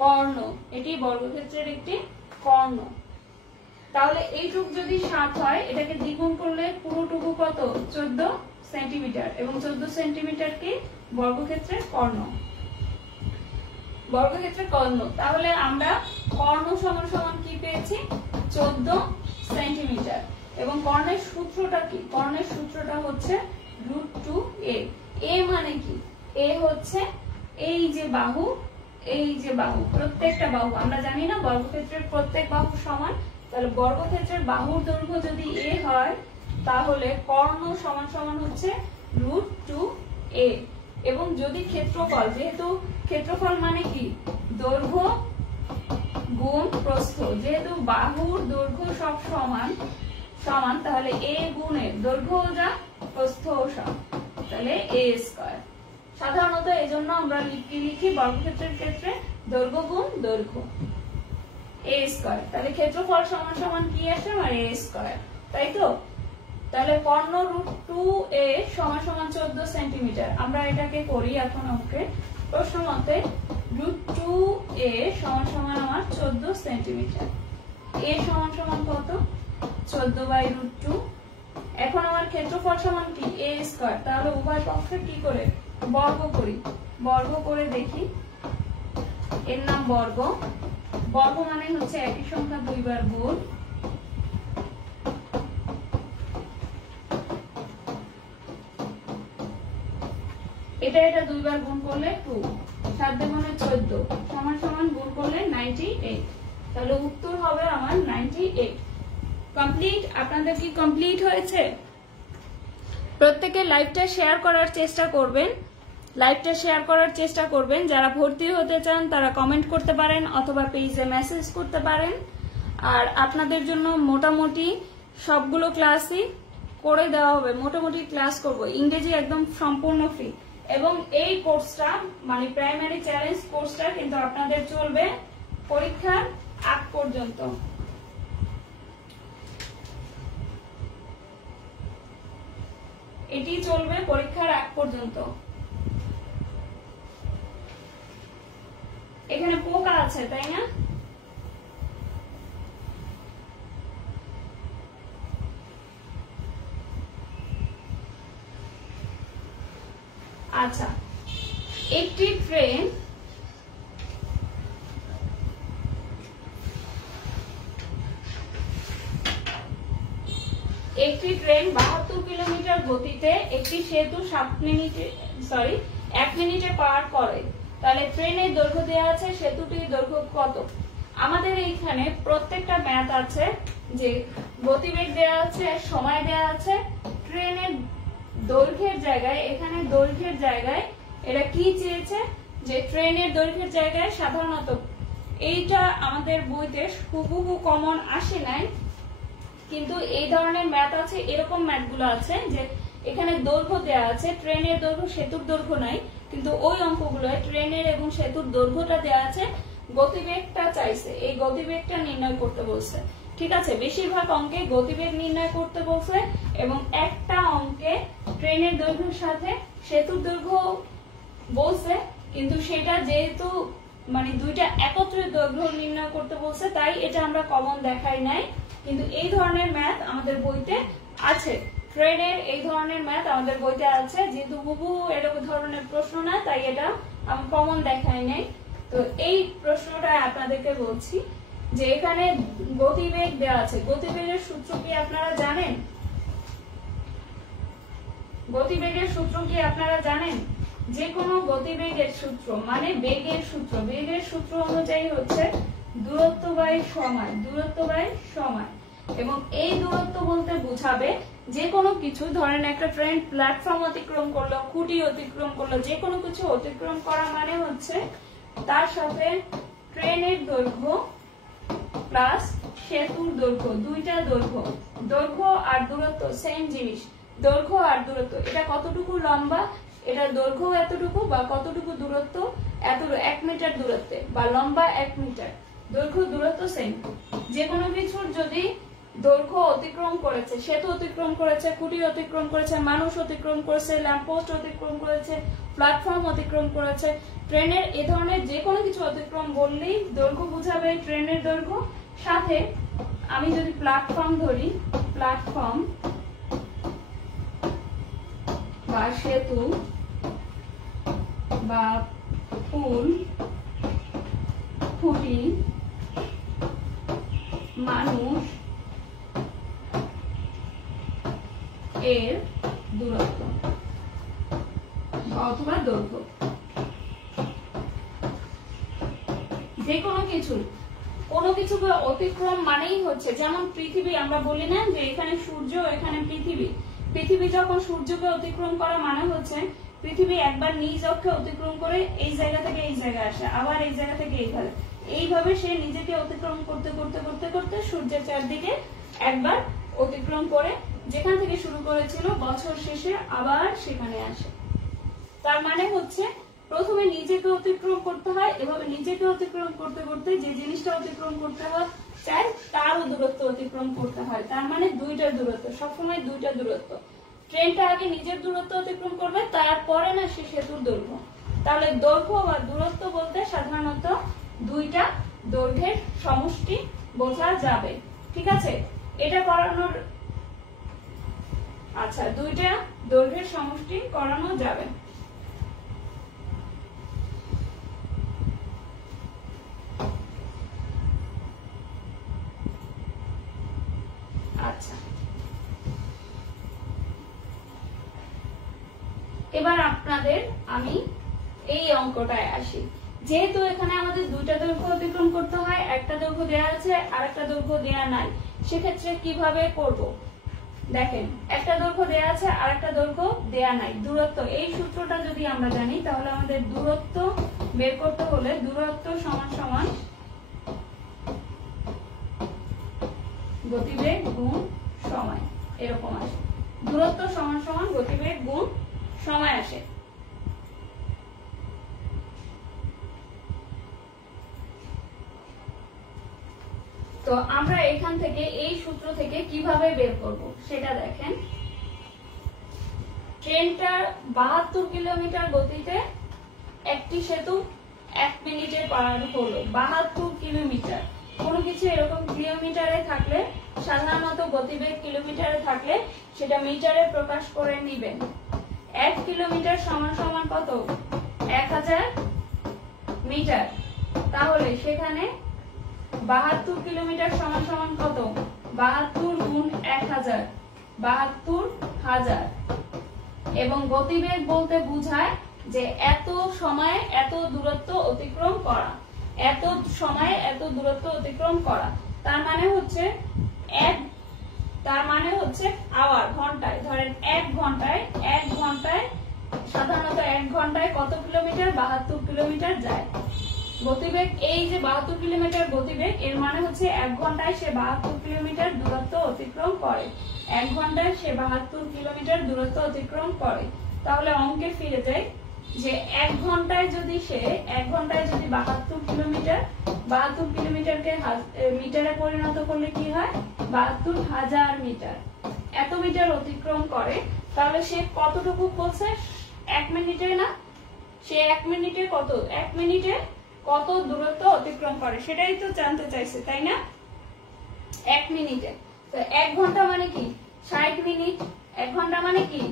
কর্ণ, এটি বর্গক্ষেত্রের একটি কর্ণ। তাহলে এইটুক যদি 7 হয়, এটাকে দ্বিগুণ করলে পুরোটুকু কত, 14 সেন্টিমিটার, এবং 14 সেন্টিমিটার কি বর্গক্ষেত্রের কর্ণ, বর্গক্ষেত্রের কর্ণ। তাহলে আমরা কর্ণ সমান সমান কি পেয়েছি, 14 সেন্টিমিটার। এবং কর্ণের সূত্রটা কি, কর্ণের সূত্রটা হচ্ছে √2a। a মানে কি, a হচ্ছে এই যে বাহু, এই যে বাহু, প্রত্যেকটা বাহু, আমরা জানি না বর্গক্ষেত্রের প্রত্যেক বাহু সমান, তাহলে বর্গক্ষেত্রের বাহুর দৈর্ঘ্য যদি a হয়, তাহলে কর্ণ সমান সমান হচ্ছে √2a। এবং যদি ক্ষেত্রফল, যেহেতু ক্ষেত্রফল মানে কি, দৈর্ঘ্য গুণ প্রস্থ, যেহেতু বাহুর দৈর্ঘ্য সব সমান সমান, তাহলে a গুণের দৈর্ঘ্য যা প্রস্থ সব, তাহলে a স্কয়ার। সাধারণত এই জন্য আমরা লিখি বর্গক্ষেত্রের ক্ষেত্রে দৈর্ঘ্য গুণ দৈর্ঘ্য, a স্কয়ার। তাহলে ক্ষেত্রফল সমান সমান কি আসে, আমার a স্কয়ার, তাই তো। তাহলে কর্ণ √2a সমান সমান 14 সেন্টিমিটার। আমরা এটাকে করি এখন অঙ্কে, প্রশ্ন মতে √2a সমান সমান আমার 14 সেন্টিমিটার। a সমান সমান কত, 14/√2। এখন আমার ক্ষেত্রফল সমান কি, a স্কয়ার। তাহলে উভয় পক্ষে কি করে বর্গ করি, বর্গ করে দেখি, এর নাম বর্গ। বর্গ মানে হচ্ছে একই সংখ্যা দুইবার গুণ, এটা দুইবার গুণ করলে 2, 7 দ্বিগুণে 14 সমান সমান গুণ করলে 98। তাহলে উত্তর হবে আমার 98। কমপ্লিট। আপনাদের কি কমপ্লিট হয়েছে? প্রত্যেকে লাইভটা শেয়ার করার চেষ্টা করবেন, লাইভটা শেয়ার করার চেষ্টা করবেন। যারা ভর্তি হতে চান তারা কমেন্ট করতে পারেন অথবা পেজে মেসেজ করতে পারেন। আর আপনাদের জন্য মোটামুটি সবগুলো ক্লাসই করে দেওয়া হবে, মোটামুটি ক্লাস করব। ইংরেজি একদম সম্পূর্ণ ফ্রি, এবং এই কোর্সটা মানে প্রাইমারি চ্যালেঞ্জ কোর্সটা কিন্তু আপনাদের চলবে পরীক্ষার আগ পর্যন্ত। এটি চলবে পরীক্ষার আগ পর্যন্ত। এখানে পোকা আছে তাই না? আচ্ছা, একটি ট্রেন একটি ট্রেন 72 কিলোমিটার গতিতে একটি সেতু 1 মিনিটে পার করে, তাহলে ট্রেনের দৈর্ঘ্য দেওয়া আছে, সেতুটির দৈর্ঘ্য কত? আমাদের এইখানে প্রত্যেকটা ম্যাথ আছে, যে গতিবেগ দেওয়া আছে, সময় দেওয়া আছে, ট্রেনের দৈর্ঘ্যের জায়গায়, এখানে দৈর্ঘ্যের জায়গায় এরা কি চেয়েছে, যে ট্রেনের দৈর্ঘ্যের জায়গায় সাধারণত এইটা আমাদের বইতে হুবহু কমন আসে নাই, কিন্তু এই ধরনের ম্যাথ আছে, এরকম ম্যাথগুলো আছে যে এখানে দৈর্ঘ্য দেওয়া আছে, ট্রেনের দৈর্ঘ্য সেতুর দৈর্ঘ্য নাই, কিন্তু ওই অঙ্কগুলো ট্রেনের এবং সেতুর দৈর্ঘ্যটা দেওয়া আছে, গতিবেগটা চাইছে, এই গতিবেগটা নির্ণয় করতে বলছে। ঠিক আছে, বেশিরভাগ অঙ্কে গতিবেগ নির্ণয় করতে বলছে এবং একটা অঙ্কে ট্রেনের দৈর্ঘ্যের সাথে সেতুর দৈর্ঘ্য বলছে, কিন্তু সেটা যেহেতু মানে দুইটা একত্রে দৈর্ঘ্য নির্ণয় করতে বলছে, তাই এটা আমরা কমন দেখাই নাই, কিন্তু এই ধরনের ম্যাথ আমাদের বইতে আছে, ট্রেনের এই ধরনের ম্যাথ আমাদের বইতে আছে, যেহেতু হুবহু এরকম ধরনের প্রশ্ন না, তাই এটা আমি কমন দেখাই নাই। তো এই প্রশ্নটা আপনাদেরকে বলছি যে এখানে গতিবেগ দেওয়া আছে, গতিবেগের সূত্র কি আপনারা জানেন? গতিবেগের সূত্র কি আপনারা জানেন? যে কোনো গতিবেগের সূত্র মানে বেগের সূত্র, বেগের সূত্র অনুযায়ী হচ্ছে দূরত্ব বাই সময়, দূরত্ব বাই সময়, এবং এই দূরত্ব বলতে বোঝাবে যে কোনো কিছু, ধরেন একটা ট্রেন প্ল্যাটফর্ম অতিক্রম করলো, খুঁটি অতিক্রম করলো, যে কোনো কিছু অতিক্রম করা মানে হচ্ছে তার সাথে ট্রেনের দৈর্ঘ্য প্লাস সেতুর দৈর্ঘ্য, দুইটা দৈর্ঘ্য, দৈর্ঘ্য আর দূরত্ব সেম জিনিস, দৈর্ঘ্য আর দূরত্ব, এটা কতটুকু লম্বা, এটা দৈর্ঘ্য এতটুকু বা কতটুকু দূরত্ব, এত 1 মিটার দূরত্বে বা লম্বা 1 মিটার, দৈর্ঘ্য দূরত্ব সেম। যে কোনো কিছুর যদি দৈর্ঘ্য অতিক্রম করেছে, সেতু অতিক্রম করেছে, খুঁটি অতিক্রম করেছে, মানুষ অতিক্রম করেছে, ল্যাম্পপোস্ট অতিক্রম করেছে, প্ল্যাটফর্ম অতিক্রম করেছে, ট্রেনের এ ধরনের যে কোনো কিছু অতিক্রম বললেই দৈর্ঘ্য বোঝাবে ট্রেনের দৈর্ঘ্য। সাথে আমি যদি প্ল্যাটফর্ম ধরি, প্ল্যাটফর্ম বা সেতু বা পুল, খুঁটি, মানুষ এর দূরত্ব অথবা দৈর্ঘ্য, যে কোনো কিছুকে অতিক্রম মানেই হচ্ছে, যেমন পৃথিবী, আমরা বলি না যে এখানে সূর্য, এখানে পৃথিবী, পৃথিবী যখন সূর্যকে অতিক্রম করা মানে হচ্ছে পৃথিবী একবার নিজ অক্ষে অতিক্রম করে এই জায়গা থেকে এই জায়গায় আসে, আবার এই জায়গা থেকে এইভাবে সে নিজেকে অতিক্রম করতে করতে করতে করতে সূর্যের চারদিকে একবার অতিক্রম করে যেখান থেকে শুরু করেছিল বছর শেষে আবার সেখানে আসে। তার মানে হচ্ছে প্রথমে নিজেকে অতিক্রম করতে হয়, এভাবে নিজেকে অতিক্রম করতে করতে যে জিনিসটা অতিক্রম করতে হয় চাই তারও দূরত্ব অতিক্রম করতে হয়, তার মানে দুইটা দূরত্ব, সবসময় দুইটা দূরত্ব। ট্রেনটা আগে নিজের দূরত্ব অতিক্রম করবে, তারপরে না সে সেতুর দৈর্ঘ্য। তাহলে দৈর্ঘ্য বা দূরত্ব বলতে সাধারণত দুইটা দৈর্ঘ্যের সমষ্টি বোঝা যাবে। ঠিক আছে, এটা করানোর, আচ্ছা, দুইটা দৈর্ঘ্যের সমষ্টি করানো যাবে। আচ্ছা, এবার আপনাদের আমি এই অঙ্কটায় আসি। যেহেতু এখানে আমাদের দুইটা দৈর্ঘ্য অতিক্রম করতে হয়, একটা দৈর্ঘ্য দেয়া আছে আর একটা দৈর্ঘ্য দেয়া নাই, সেক্ষেত্রে কিভাবে করব? দেখেন, একটা দৈর্ঘ্য দেয়া আছে আর একটা দৈর্ঘ্য দেয়া নাই, দূরত্ব, এই সূত্রটা যদি আমরা জানি তাহলে আমাদের দূরত্ব বের করতে হলে দূরত্ব সমান সমান গতিবেগ গুণ সময়, এরকম আসে। দূরত্ব সমান সমান গতিবেগ গুণ সময় আসে। তো আমরা এখান থেকে এই সূত্র থেকে কিভাবে বের করব সেটা দেখেন। ট্রেনটা 72 কিলোমিটার গতিতে একটি সেতু 1 মিনিটে পার হলো। 72 কিলোমিটার, কোনো কিছু এরকম কিলোমিটারে থাকলে সাধারণত গতিবেগ কিলোমিটারে থাকলে সেটা মিটারে প্রকাশ করে নিবেন। 1 কিলোমিটার সমান সমান কত? 1000 মিটার। তাহলে সেখানে 72 কিলোমিটার সমান সমান কত? 72 গুণ 1000, 72,000। এবং গতিবেগ বলতে বোঝায় যে এত সময়ে এত দূরত্ব অতিক্রম করা, এত সময়ে এত দূরত্ব অতিক্রম করা। তার মানে হচ্ছে আওয়ার, ঘন্টায়। ধরেন 1 ঘন্টায় সাধারণত 1 ঘন্টায় কত কিলোমিটার? 72 কিলোমিটার যায় গতিবেগ। এই যে 72 কিলোমিটার গতিবেগ, এর মানে হচ্ছে 1 ঘন্টায় সে 72 কিলোমিটার দূরত্ব অতিক্রম করে। 1 ঘন্টায় সে 72 কিলোমিটার দূরত্ব অতিক্রম করে। তাহলে অঙ্কে ফিরে যাই যে 1 ঘন্টায় যদি 72 কিলোমিটারকে মিটারে পরিণত করলে কি হয়? 72,000 মিটার। এত মিটার অতিক্রম করে। তাহলে সে কতটুকু বলছে? 1 মিনিটে না? সে 1 মিনিটে কত? 1 মিনিটে কত দূরত্ব অতিক্রম করে সেটাই তো জানতে চাইছে, তাই না? 1 মিনিটে। তো 1 ঘন্টা মানে কি? 60 মিনিট। 1 ঘন্টা মানে কি?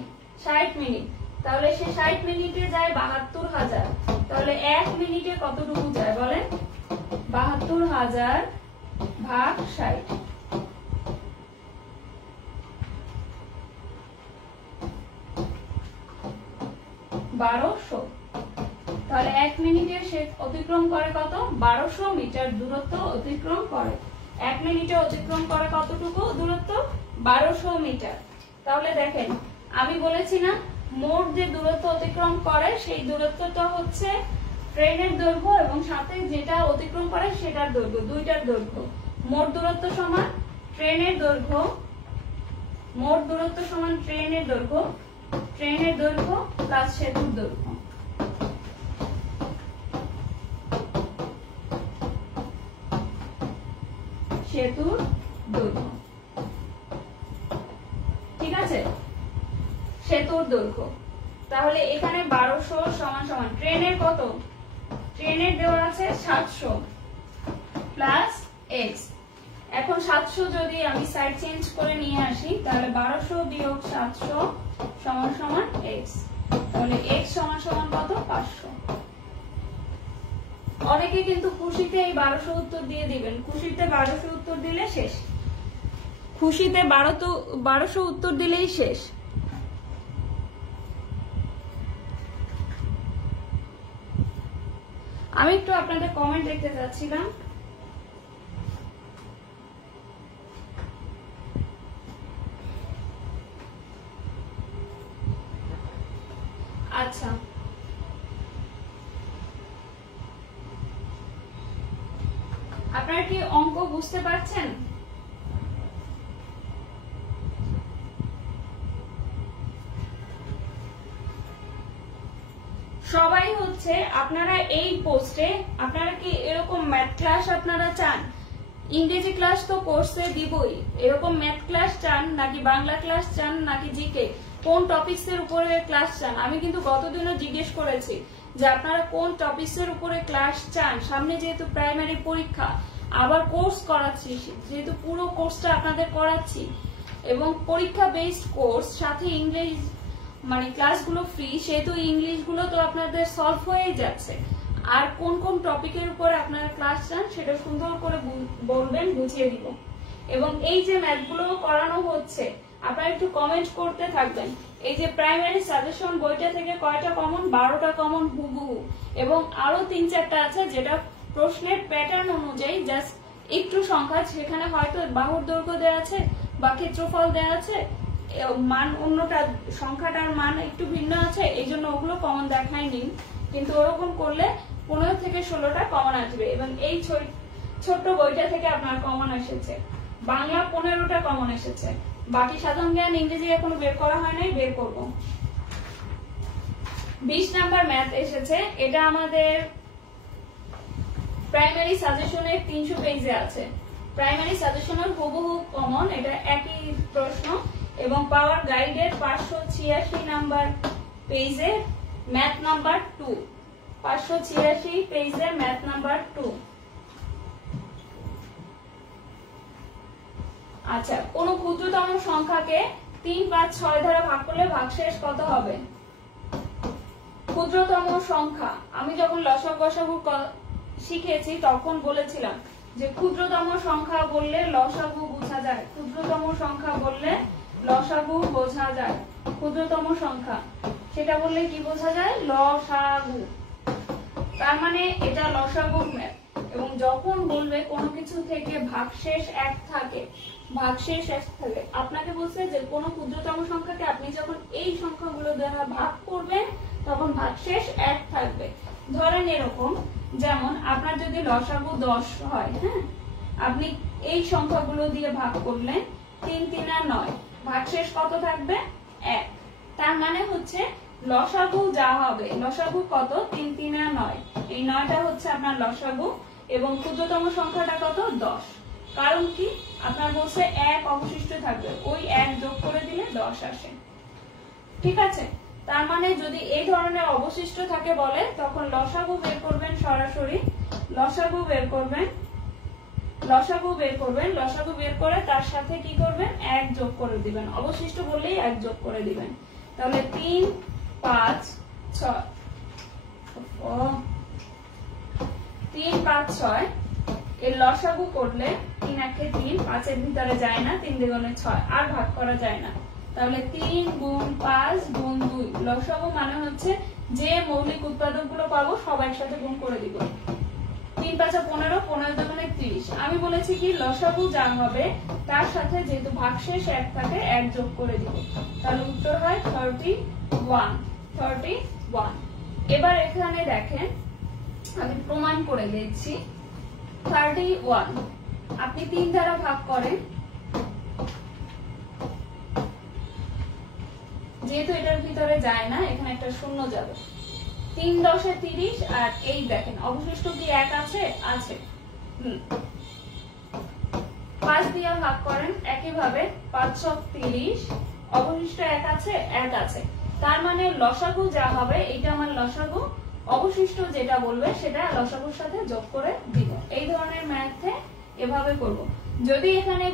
60 মিনিট। তাহলে সে 60 মিনিটে যায় 72,000। তাহলে 1 মিনিটে কতটুকু যায় বলেন? 72,000 ভাগ 60। 1200। তাহলে 1 মিনিটে সে অতিক্রম করে কত? 1200 মিটার দূরত্ব অতিক্রম করে। 1 মিনিটে অতিক্রম করে কতটুকু দূরত্ব? 1200 মিটার। তাহলে দেখেন, আমি বলেছি না মোট যে দূরত্ব অতিক্রম করে সেই দূরত্বটা হচ্ছে ট্রেনের দৈর্ঘ্য এবং সাথে যেটা অতিক্রম করে সেটার দৈর্ঘ্য, দুইটার দৈর্ঘ্য। মোট দূরত্ব সমান ট্রেনের দৈর্ঘ্য, মোট দূরত্ব সমান ট্রেনের দৈর্ঘ্য প্লাস সেতুর দৈর্ঘ্য। সেতুর দৈর্ঘ্য, ঠিক আছে? সেতুর দৈর্ঘ্য। তাহলে এখানে 1200 সমান সমান ট্রেনের কত? ট্রেনের দেওয়া আছে 700 প্লাস x। এখন 700 যদি আমি সাইড চেঞ্জ করে নিয়ে আসি তাহলে 1200 বিয়োগ 700 সমান সমান x। তাহলে x সমান সমান কত? 500। অনেকে কিন্তু খুশিতে এই 1200 উত্তর দিয়ে দিবেন। খুশিতে 1200 উত্তর দিলে শেষ। খুশিতে 1200 উত্তর দিলেই শেষ। আমি একটু আপনাদের কমেন্ট দেখতে চাচ্ছিলাম। আচ্ছা, আপনারা কি অঙ্ক বুঝতে পারছেন? সবাই হচ্ছে আপনারা এই পোস্টে, আপনারা কি এরকম ম্যাথ ক্লাস আপনারা চান? ইংরেজি ক্লাস তো কোর্সে দিবই, এরকম ম্যাথ ক্লাস চান নাকি বাংলা ক্লাস চান নাকি জিকে, কোন টপিকস এর উপরে ক্লাস চান? আমি কিন্তু গতদিনও জিজ্ঞেস করেছি যে আপনারা কোন টপিকস এর উপরে ক্লাস চান। সামনে যেহেতু প্রাইমারি পরীক্ষা, আবার কোর্স করাচ্ছি, যেহেতু পুরো কোর্সটা আপনাদের করাচ্ছি এবং পরীক্ষা বেসড কোর্স, সাথে ইংলিশ মানে ক্লাসগুলো ফ্রি, সেহেতু ইংলিশ গুলো তো আপনাদের সলভ হয়ে যাচ্ছে। আর কোন কোন টপিকের উপরে আপনারা ক্লাস চান সেটা সুন্দর করে বলবেন, বুঝিয়ে দিব। এবং এই যে ম্যাথগুলো করানো হচ্ছে আপনারা একটু কমেন্ট করতে থাকবেন। এই যে প্রাইমারি সাজেশন বইটা থেকে কয়টা কমন? 12টা কমন হুবহু, এবং আরো 3-4টা আছে যেটা প্রশ্নের প্যাটার্ন অনুযায়ী জাস্ট একটু সংখ্যা, সেখানে হয়তো বাহুর দৈর্ঘ্য দেওয়া আছে বা ক্ষেত্রফল দেওয়া আছে, মান অন্যটা সংখ্যাটার মান একটু ভিন্ন আছে, এই জন্য ওগুলো কমন দেখায়নি। কিন্তু ওরকম করলে 15 থেকে 16টা কমন আসবে। এবং এই ছোট্ট বইটা থেকে আপনার কমন এসেছে, বাংলা 15টা কমন এসেছে। বাকি সাধারণ জ্ঞান ইংরেজি এখনো বের করা হয় নাই, বের করব। 20 নাম্বার ম্যাথ এসেছে, এটা আমাদের প্রাইমারি সাজেশনের 300 পেজে আছে। প্রাইমারি সাজেশনের হুবহু কমন, এটা একই প্রশ্ন। এবং পাওয়ার গাইডের 586 নাম্বার পেজে ম্যাথ নাম্বার 2, 586 পেজে ম্যাথ নাম্বার 2। আচ্ছা, কোন ক্ষুদ্রতম সংখ্যাকে 3, 5, 6 দ্বারা ভাগ করলে ভাগশেষ কত হবে? ক্ষুদ্রতম সংখ্যা, আমি যখন লসাগু গসাগু শিখেছি তখন বলেছিলাম যে ক্ষুদ্রতম সংখ্যা বললে লসাগু বোঝা যায়, ক্ষুদ্রতম সংখ্যা বললে লসাগু বোঝা যায়। ক্ষুদ্রতম সংখ্যা সেটা বললে কি বোঝা যায়? লসাগু। তার মানে এটা লসাগু ম্যাথ। এবং যখন বলবে কোনো কিছু থেকে ভাগশেষ এক থাকে, ভাগশেষ এক থাকে, আপনাকে বলছে যে কোনো ক্ষুদ্রতম সংখ্যাকে আপনি যখন এই সংখ্যাগুলো দ্বারা ভাগ করবেন তখন ভাগশেষ এক থাকবে। ধরেন এরকম, যেমন আপনার যদি লসাগু 10 হয়, হ্যাঁ, আপনি এই সংখ্যাগুলো দিয়ে ভাগ করলেন 3 3 আর 9, ভাগশেষ কত থাকবে? 1। তার মানে হচ্ছে লসাগু যা হবে, লসাগু কত? 3 3 আর 9, এই 9টা হচ্ছে আপনার লসাগু। এবং ক্ষুদ্রতম সংখ্যাটা কত? 10। কারণ কি? আপনার বলছে 1 অবশিষ্ট থাকবে, ওই 1 যোগ করে দিলে 10 আসে। ঠিক আছে? তার মানে যদি এই ধরনের অবশিষ্ট থাকে বলে, তখন লসাগু বের করবেন, সরাসরি লসাগু বের করবেন, লসাগু বের করবেন, লসাগু বের করে তার সাথে কি করবেন? 1 যোগ করে দিবেন, অবশিষ্ট বললেই 1 যোগ করে দিবেন। তাহলে 3 5 6, 3 5 6 এর লসাগু করলে 3 1 3, 5 এর ভিতরে যায় না, 3 2 6, আর ভাগ করা যায় না। তাহলে 3 গুণ 5 গুণ 2, লসাগু মানে হচ্ছে যে মৌলিক উৎপাদক গুলো পাবো সব একসাথে গুণ করে দিব। 3 5 15, 15 2 30। আমি বলেছি কি লসাগু যা হবে তার সাথে যেহেতু ভাগশেষ 1 থাকে 1 যোগ করে দিব। তাহলে উত্তর হয় 31। এবার এখানে দেখেন আমি প্রমাণ করে দিচ্ছি। 31 আপনি 3 দ্বারা ভাগ করেন, যেহেতু এটার ভিতরে যায় না এখানে একটা শূন্য যাবে। 3 10 30, আর এই দেখেন অবশিষ্ট কি 1 আছে? আছে। 5 দিয়ে ভাগ করেন একইভাবে, 5 30, অবশিষ্ট 1 আছে? 1 আছে। তার মানে লসাগু যা হবে এটা আমার লসাগু, অবশিষ্ট যেটা বলবে সেটা লসাগুর সাথে যোগ করে দিব। এই ধরনের ম্যাথে এভাবে করব। যদি এখানে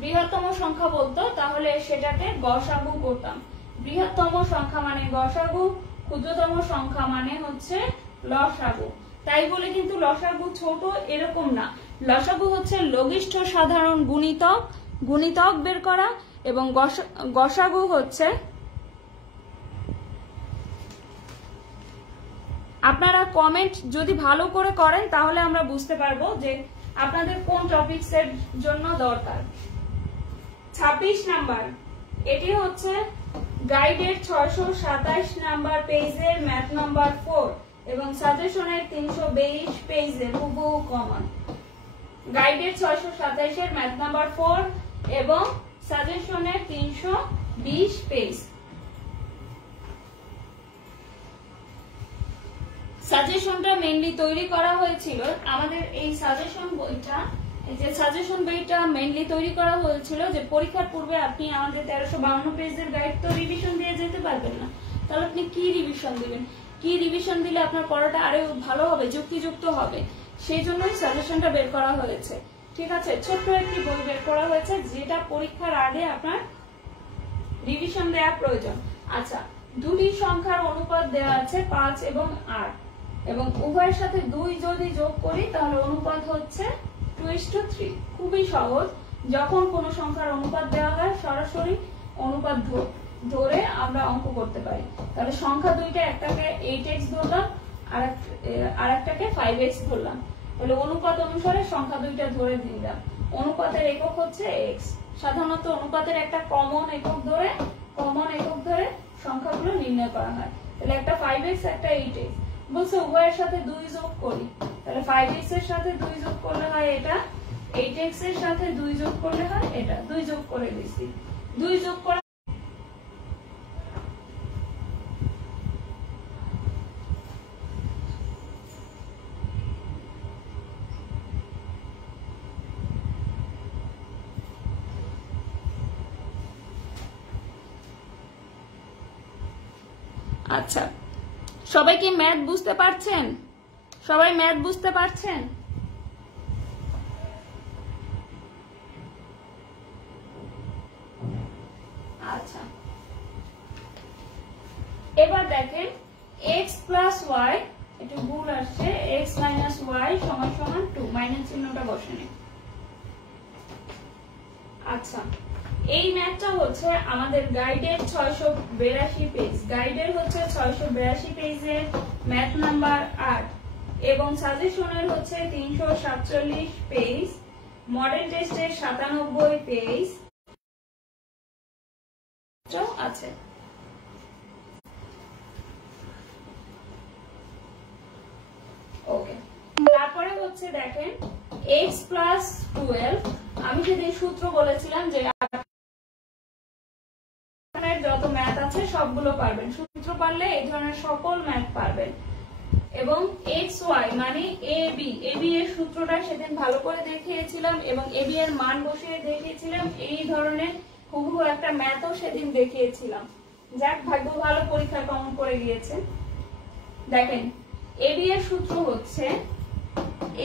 বৃহত্তম সংখ্যা বলতো তাহলে সেটাকে গসাগু করতাম। বৃহত্তম সংখ্যা মানে গসাগু, ক্ষুদ্রতম সংখ্যা মানে হচ্ছে লসাগু। তাই বলে কিন্তু লসাগু ছোট এরকম না, লসাগু হচ্ছে লঘিষ্ঠ সাধারণ গুণিতক, গুণিতক বের করা, এবং গসাগু হচ্ছে, আপনারা কমেন্ট যদি ভালো করে করেন তাহলে আমরা বুঝতে পারবো যে আপনাদের কোন টপিকসের জন্য দরকার। 26 নাম্বার, এটি হচ্ছে গাইডের 627 নাম্বার পেজের ম্যাথ নাম্বার 4 এবং সাজেশনের 322 পেজের হুবহু কমন। গাইডের 627 এর ম্যাথ নাম্বার 4 এবং সাজেশনের 320 পেজ। সাজেশনটা মেইনলি তৈরি করা হয়েছিল, আমাদের এই সাজেশন বইটা, এই যে সাজেশন বইটা মেইনলি তৈরি করা হয়েছিল যে পরীক্ষার পূর্বে আপনি আমাদের 1352 পেজের গাইড তো রিভিশন দিয়ে যেতে পারবেন না, তাহলে আপনি কি রিভিশন দিবেন? কি রিভিশন দিলে আপনার পড়াটা আরো ভালো হবে, যুক্তিযুক্ত হবে, সেই জন্যই সাজেশনটা বের করা হয়েছে। ঠিক আছে, ছোট্ট একটি বই বের করা হয়েছে যেটা পরীক্ষার আগে আপনার রিভিশন দেওয়া প্রয়োজন। আচ্ছা, দুটি সংখ্যার অনুপাত দেওয়া আছে 5 এবং 8, এবং উভয়ের সাথে 2 যদি যোগ করি তাহলে অনুপাত হচ্ছে 2:3। খুবই সহজ, যখন কোনো সংখ্যার অনুপাত দেওয়া হয় সরাসরি অনুপাত ধরে আমরা অঙ্ক করতে পারি। তাহলে সংখ্যা দুইটা, একটাকে 8x ধরলাম আর একটাকে 5x ধরলাম, তাহলে অনুপাত অনুসারে সংখ্যা দুইটা ধরে দিলাম। অনুপাতের একক হচ্ছে x। সাধারণত অনুপাতের একটা কমন একক ধরে সংখ্যাগুলো নির্ণয় করা হয়। তাহলে একটা 5x একটা 8x, বলছে উভয়ের সাথে 2 যোগ করি, তাহলে 5x এর সাথে 2 যোগ করলে হয় এটা, 8x এর সাথে 2 যোগ করলে হয় এটা। 2 যোগ করে দিছি, 2 যোগ করা আচ্ছা, সবাই কি ম্যাথ বুঝতে পারছেন? সবাই ম্যাথ বুঝতে পারছেন? আচ্ছা, এবার দেখেন x প্লাস y, একটু ভুল আসছে, x মাইনাস y সমান সমান 2, মাইনাস চিহ্নটা বসানো। আচ্ছা, এই ম্যাথটা হচ্ছে আমাদের গাইডের 682 পেজ, গাইডের হচ্ছে 682 পেজের ম্যাথ নাম্বার 8 এবং সাজেশনের হচ্ছে 347 পেজ, মডেল টেস্টের 97 পেজ আছে। ওকে, তারপরে হচ্ছে দেখেন x প্লাস 12, আমি সেদিন সূত্র বলেছিলাম যে যত ম্যাথ আছে সবগুলো পারবেন, সূত্র পারলে এই ধরনের সকল ম্যাথ পারবেন। এবং xy মানে ab, ab এর সূত্রটা সেদিন ভালো করে দেখিয়েছিলাম এবং ab এর মান বসিয়ে দেখিয়েছিলাম, এই ধরনের হুবহু একটা ম্যাথও সেদিন দেখিয়েছিলাম। যাক, ভাগ্য ভালো, পরীক্ষা কমন করে গিয়েছে। দেখেন ab এর সূত্র হচ্ছে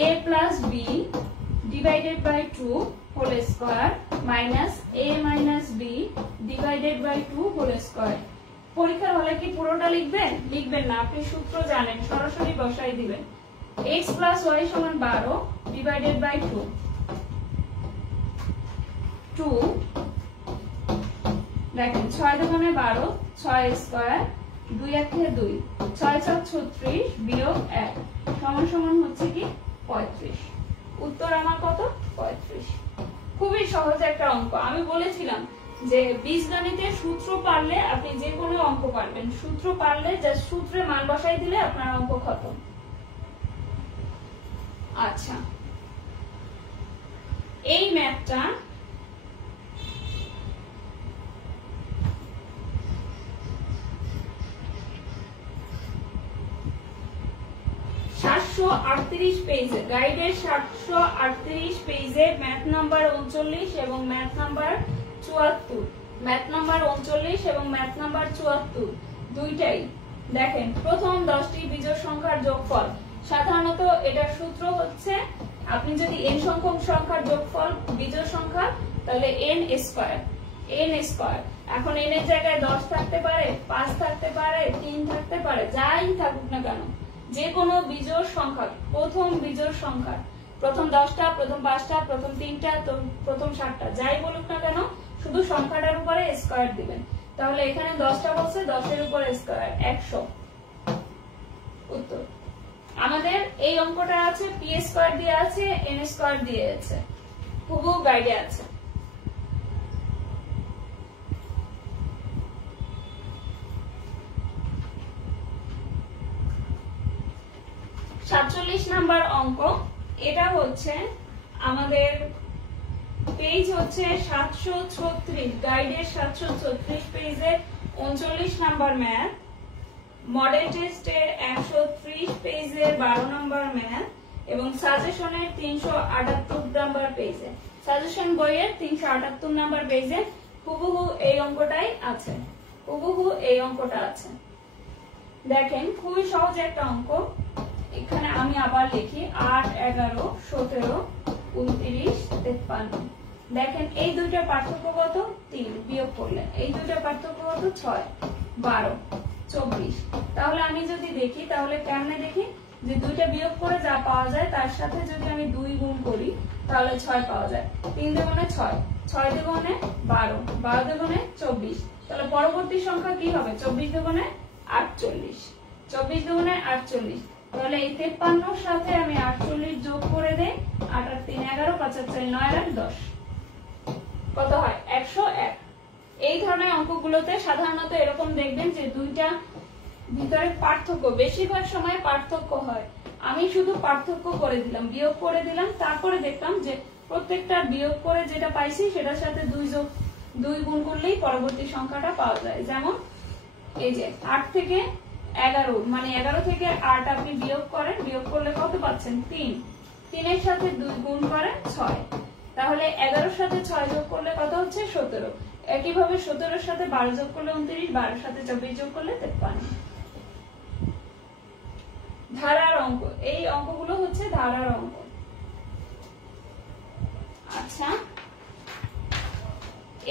a plus b divided by 2 whole square minus a minus b divided by 2 whole square. পরীক্ষার হলে কি পুরোটা লিখবেন? লিখবেন না, আপনি সূত্র জানেন, সরাসরি বসাই দিবেন। x প্লাস y সমান 12 ডিভাইডেড বাই 2, 2 দেখেন 6 দুগুণে 12, 6 স্কয়ার, 2 একে 2, 6 6 36 বিয়োগ 1 সমান সমান হচ্ছে কি 35। উত্তর আমার কত? 35। খুবই সহজ একটা অঙ্ক। আমি বলেছিলাম যে বীজগণিতের সূত্র পারলে আপনি যে কোনো অঙ্ক পারবেন, সূত্র পারলে জাস্ট সূত্রে মান বসাই দিলে আপনার অঙ্ক খতম। আচ্ছা, এই ম্যাথটা পেজে, গাইডের 738 পেজে ম্যাথ নাম্বার 39 এবং ম্যাথ নাম্বার 74, ম্যাথ নাম্বার 39 এবং ম্যাথ নাম্বার 74 দুইটাই। দেখেন প্রথম 10টি বিজোড় সংখ্যার যোগফল, সাধারণত এটার সূত্র হচ্ছে আপনি যদি n সংখ্যক সংখ্যার যোগফল বিজোড় সংখ্যা তাহলে n স্কয়ার, n স্কয়ার। এখন n এর জায়গায় 10 থাকতে পারে, 5 থাকতে পারে, 3 থাকতে পারে, যাই থাকুক না কেন, যে কোনো বিজোড় সংখ্যা, প্রথম বিজোড় সংখ্যা, প্রথম 10টা, প্রথম 5টা, প্রথম 3টা, প্রথম 7টা, যাই বলুক না কেন, শুধু সংখ্যাটার উপরে স্কয়ার দিবেন। তাহলে এখানে 10টা বলছে, 10 এর উপরে স্কয়ার 100। উত্তর আমাদের এই অঙ্কটা আছে, p স্কয়ার দিয়ে আছে, n স্কয়ার দিয়ে আছে, হুবহু গাইডে আছে। নাম্বার অঙ্ক, এটা হচ্ছে আমাদের পেজ হচ্ছে 736, গাইডের 736 পেজের 39 নাম্বার ম্যাথ, মডেল টেস্টের 130 পেজের 12 নাম্বার ম্যাথ এবং সাজেশনের 378 নাম্বার পেজে, সাজেশন বইয়ের 378 নাম্বার পেজে হুবহু এই অঙ্কটাই আছে, হুবহু এই অঙ্কটা আছে। দেখেন খুবই সহজ একটা অঙ্ক। এখানে আমি আবার লিখি 8 11 17 29 53। দেখেন এই দুইটা পার্থক্য কত? 3, বিয়োগ করলে এই দুইটা পার্থক্য কত? 6 12 24। তাহলে আমি যদি দেখি, তাহলে কেমনে দেখি, যে দুইটা বিয়োগ করে যা পাওয়া যায় তার সাথে যদি আমি 2 গুণ করি তাহলে 6 পাওয়া যায়। 3 দুগুণে 6, 6 দুগুণে 12, 12 দুগুণে 24। তাহলে পরবর্তী সংখ্যা কি হবে? 24 দুগুণে 48, 24 দুগুণে 48। তাহলে এই 53 সাথে আমি 48 যোগ করে দেই, 8 আর 3 11, 5 আর 4 9 আর 10, কত হয়? 101। এই ধরনের অঙ্কগুলোতে সাধারণত এরকম দেখবেন যে দুইটা ভিতরে পার্থক্য, বেশিরভাগ সময় পার্থক্য হয়। আমি শুধু পার্থক্য করে দিলাম, বিয়োগ করে দিলাম, তারপরে দেখলাম যে প্রত্যেকটা বিয়োগ করে যেটা পাইছি সেটার সাথে 2 গুণ করলেই পরবর্তী সংখ্যাটা পাওয়া যায়। যেমন এই যে 8 থেকে 11, মানে 11 থেকে 8 আপনি বিয়োগ করেন, বিয়োগ করলে কত পাচ্ছেন? 3, 3 এর সাথে 2 গুণ করেন 6, তাহলে 11 এর সাথে 6 যোগ করলে কত হচ্ছে? 17। একইভাবে 17 এর সাথে 12 যোগ করলে 29, 12 এর সাথে 24 যোগ করলে 53। ধারার অঙ্ক, এই অঙ্কগুলো হচ্ছে ধারার অঙ্ক। আচ্ছা,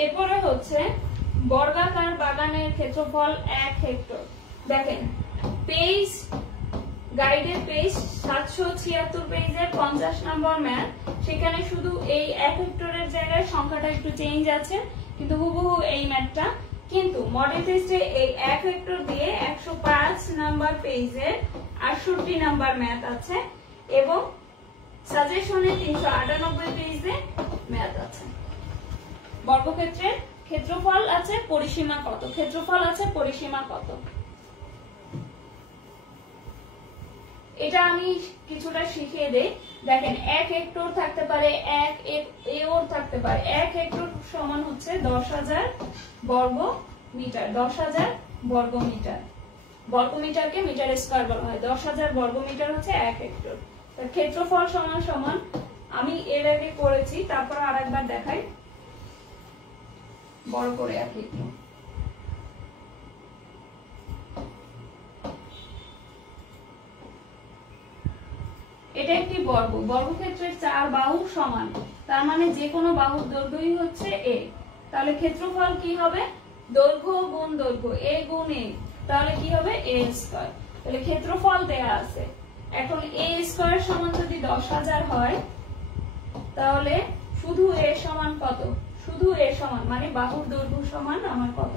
এরপরে হচ্ছে বর্গাকার বাগানের ক্ষেত্রফল 1 হেক্টর। দেখেন পেজ গাইডের পেজ 776 পেজের 50 নম্বর ম্যাথ, সেখানে শুধু এই 1 হেক্টরের জায়গায় সংখ্যাটা একটু চেঞ্জ আছে, কিন্তু হুবহু এই ম্যাথটা। কিন্তু মডেল টেস্টে এই 1 হেক্টর দিয়ে 105 নাম্বার পেজে 68 নাম্বার ম্যাথ আছে এবং সাজেশনে 398 পেজে ম্যাথ আছে। বর্গক্ষেত্রের ক্ষেত্রফল আছে, পরিসীমা কত, ক্ষেত্রফল আছে, পরিসীমা কত, এটা আমি কিছুটা শিখিয়ে দেই। দেখেন 1 হেক্টর থাকতে পারে, 1 একর থাকতে পারে। 1 হেক্টর সমান হচ্ছে 10,000 বর্গ মিটার। 10,000 বর্গ মিটার, বর্গমিটারকে মিটার স্কয়ার বলা হয়। 10,000 বর্গ মিটার হচ্ছে 1 হেক্টর। তার ক্ষেত্রফল সমান সমান, আমি এর আগে করেছি, তারপর আরেকবার দেখাই বড় করে আর কি। এটা একটি বর্গ, বর্গক্ষেত্রের 4 বাহু সমান, তার মানে যে কোনো বাহুর দৈর্ঘ্যই হচ্ছে a। তাহলে ক্ষেত্রফল কি হবে? দৈর্ঘ্য গুণ দৈর্ঘ্য, a গুণ a, তাহলে কি হবে? a square. তাহলে ক্ষেত্রফল দেয়া আছে। এখন a স্কয়ার সমান যদি 10,000 হয়, তাহলে শুধু a সমান কত? শুধু a সমান মানে বাহুর দৈর্ঘ্য সমান আমার কত?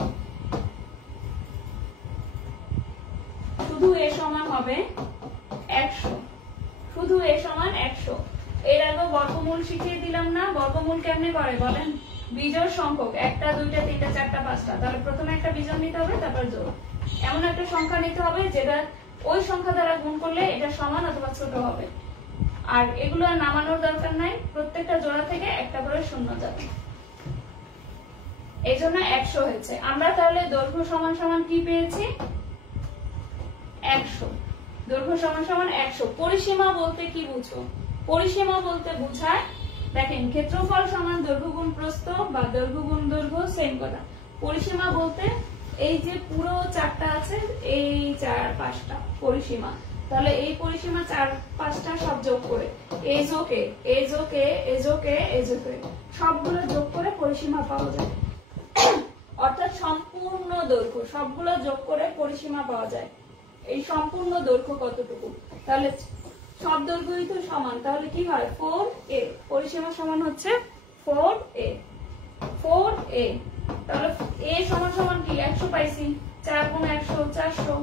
শুধু a সমান হবে 100। শুধু a সমান 100। এর আগে বর্গমূল শিখিয়ে দিলাম না? বর্গমূল কেমনে করে বলেন? বিজোড় সংখ্যক, 1 2 3 4 5টা। তাহলে প্রথমে একটা বিজোড় নিতে হবে, তারপর জোড়। এমন একটা সংখ্যা নিতে হবে যেটা ওই সংখ্যা দ্বারা গুণ করলে এটা সমান অথবা ছোট হবে। আর এগুলো নামানোর দরকার নাই, প্রত্যেকটা জোড়া থেকে একটা করে শূন্য যাবে, এই জন্য 100 হয়েছে। আমরা তাহলে দৈর্ঘ্য সমান সমান কি পেয়েছি? 100। দৈর্ঘ্য সমান সমান 100। পরিসীমা বলতে কি বুঝো? পরিসীমা বলতে বোঝায়, দেখেন ক্ষেত্রফল সমান দৈর্ঘ্য গুণ প্রস্থ বা দৈর্ঘ্য গুণ দৈর্ঘ্য, সেম কথা। পরিসীমা বলতে এই যে পুরো 4টা আছে, এই 4 5টা পরিসীমা, তাহলে এই পরিসীমা 4 5টা সব যোগ করে এই যোগে এই যোগে এই যোগে এই যোগে সবগুলো যোগ করে পরিসীমা পাওয়া যায়। অর্থাৎ সম্পূর্ণ দৈর্ঘ্য সবগুলো যোগ করে পরিসীমা পাওয়া যায়। এই সম্পূর্ণ দৈর্ঘ্য কতটুকু? তাহলে সব দৈর্ঘ্যই তো সমান, তাহলে কি হয়? 4a। পরিসীমা সমান হচ্ছে 4a। 4a। তাহলে a সমান সমান কি? 100 পাইছি, 4 গুণ 100 400।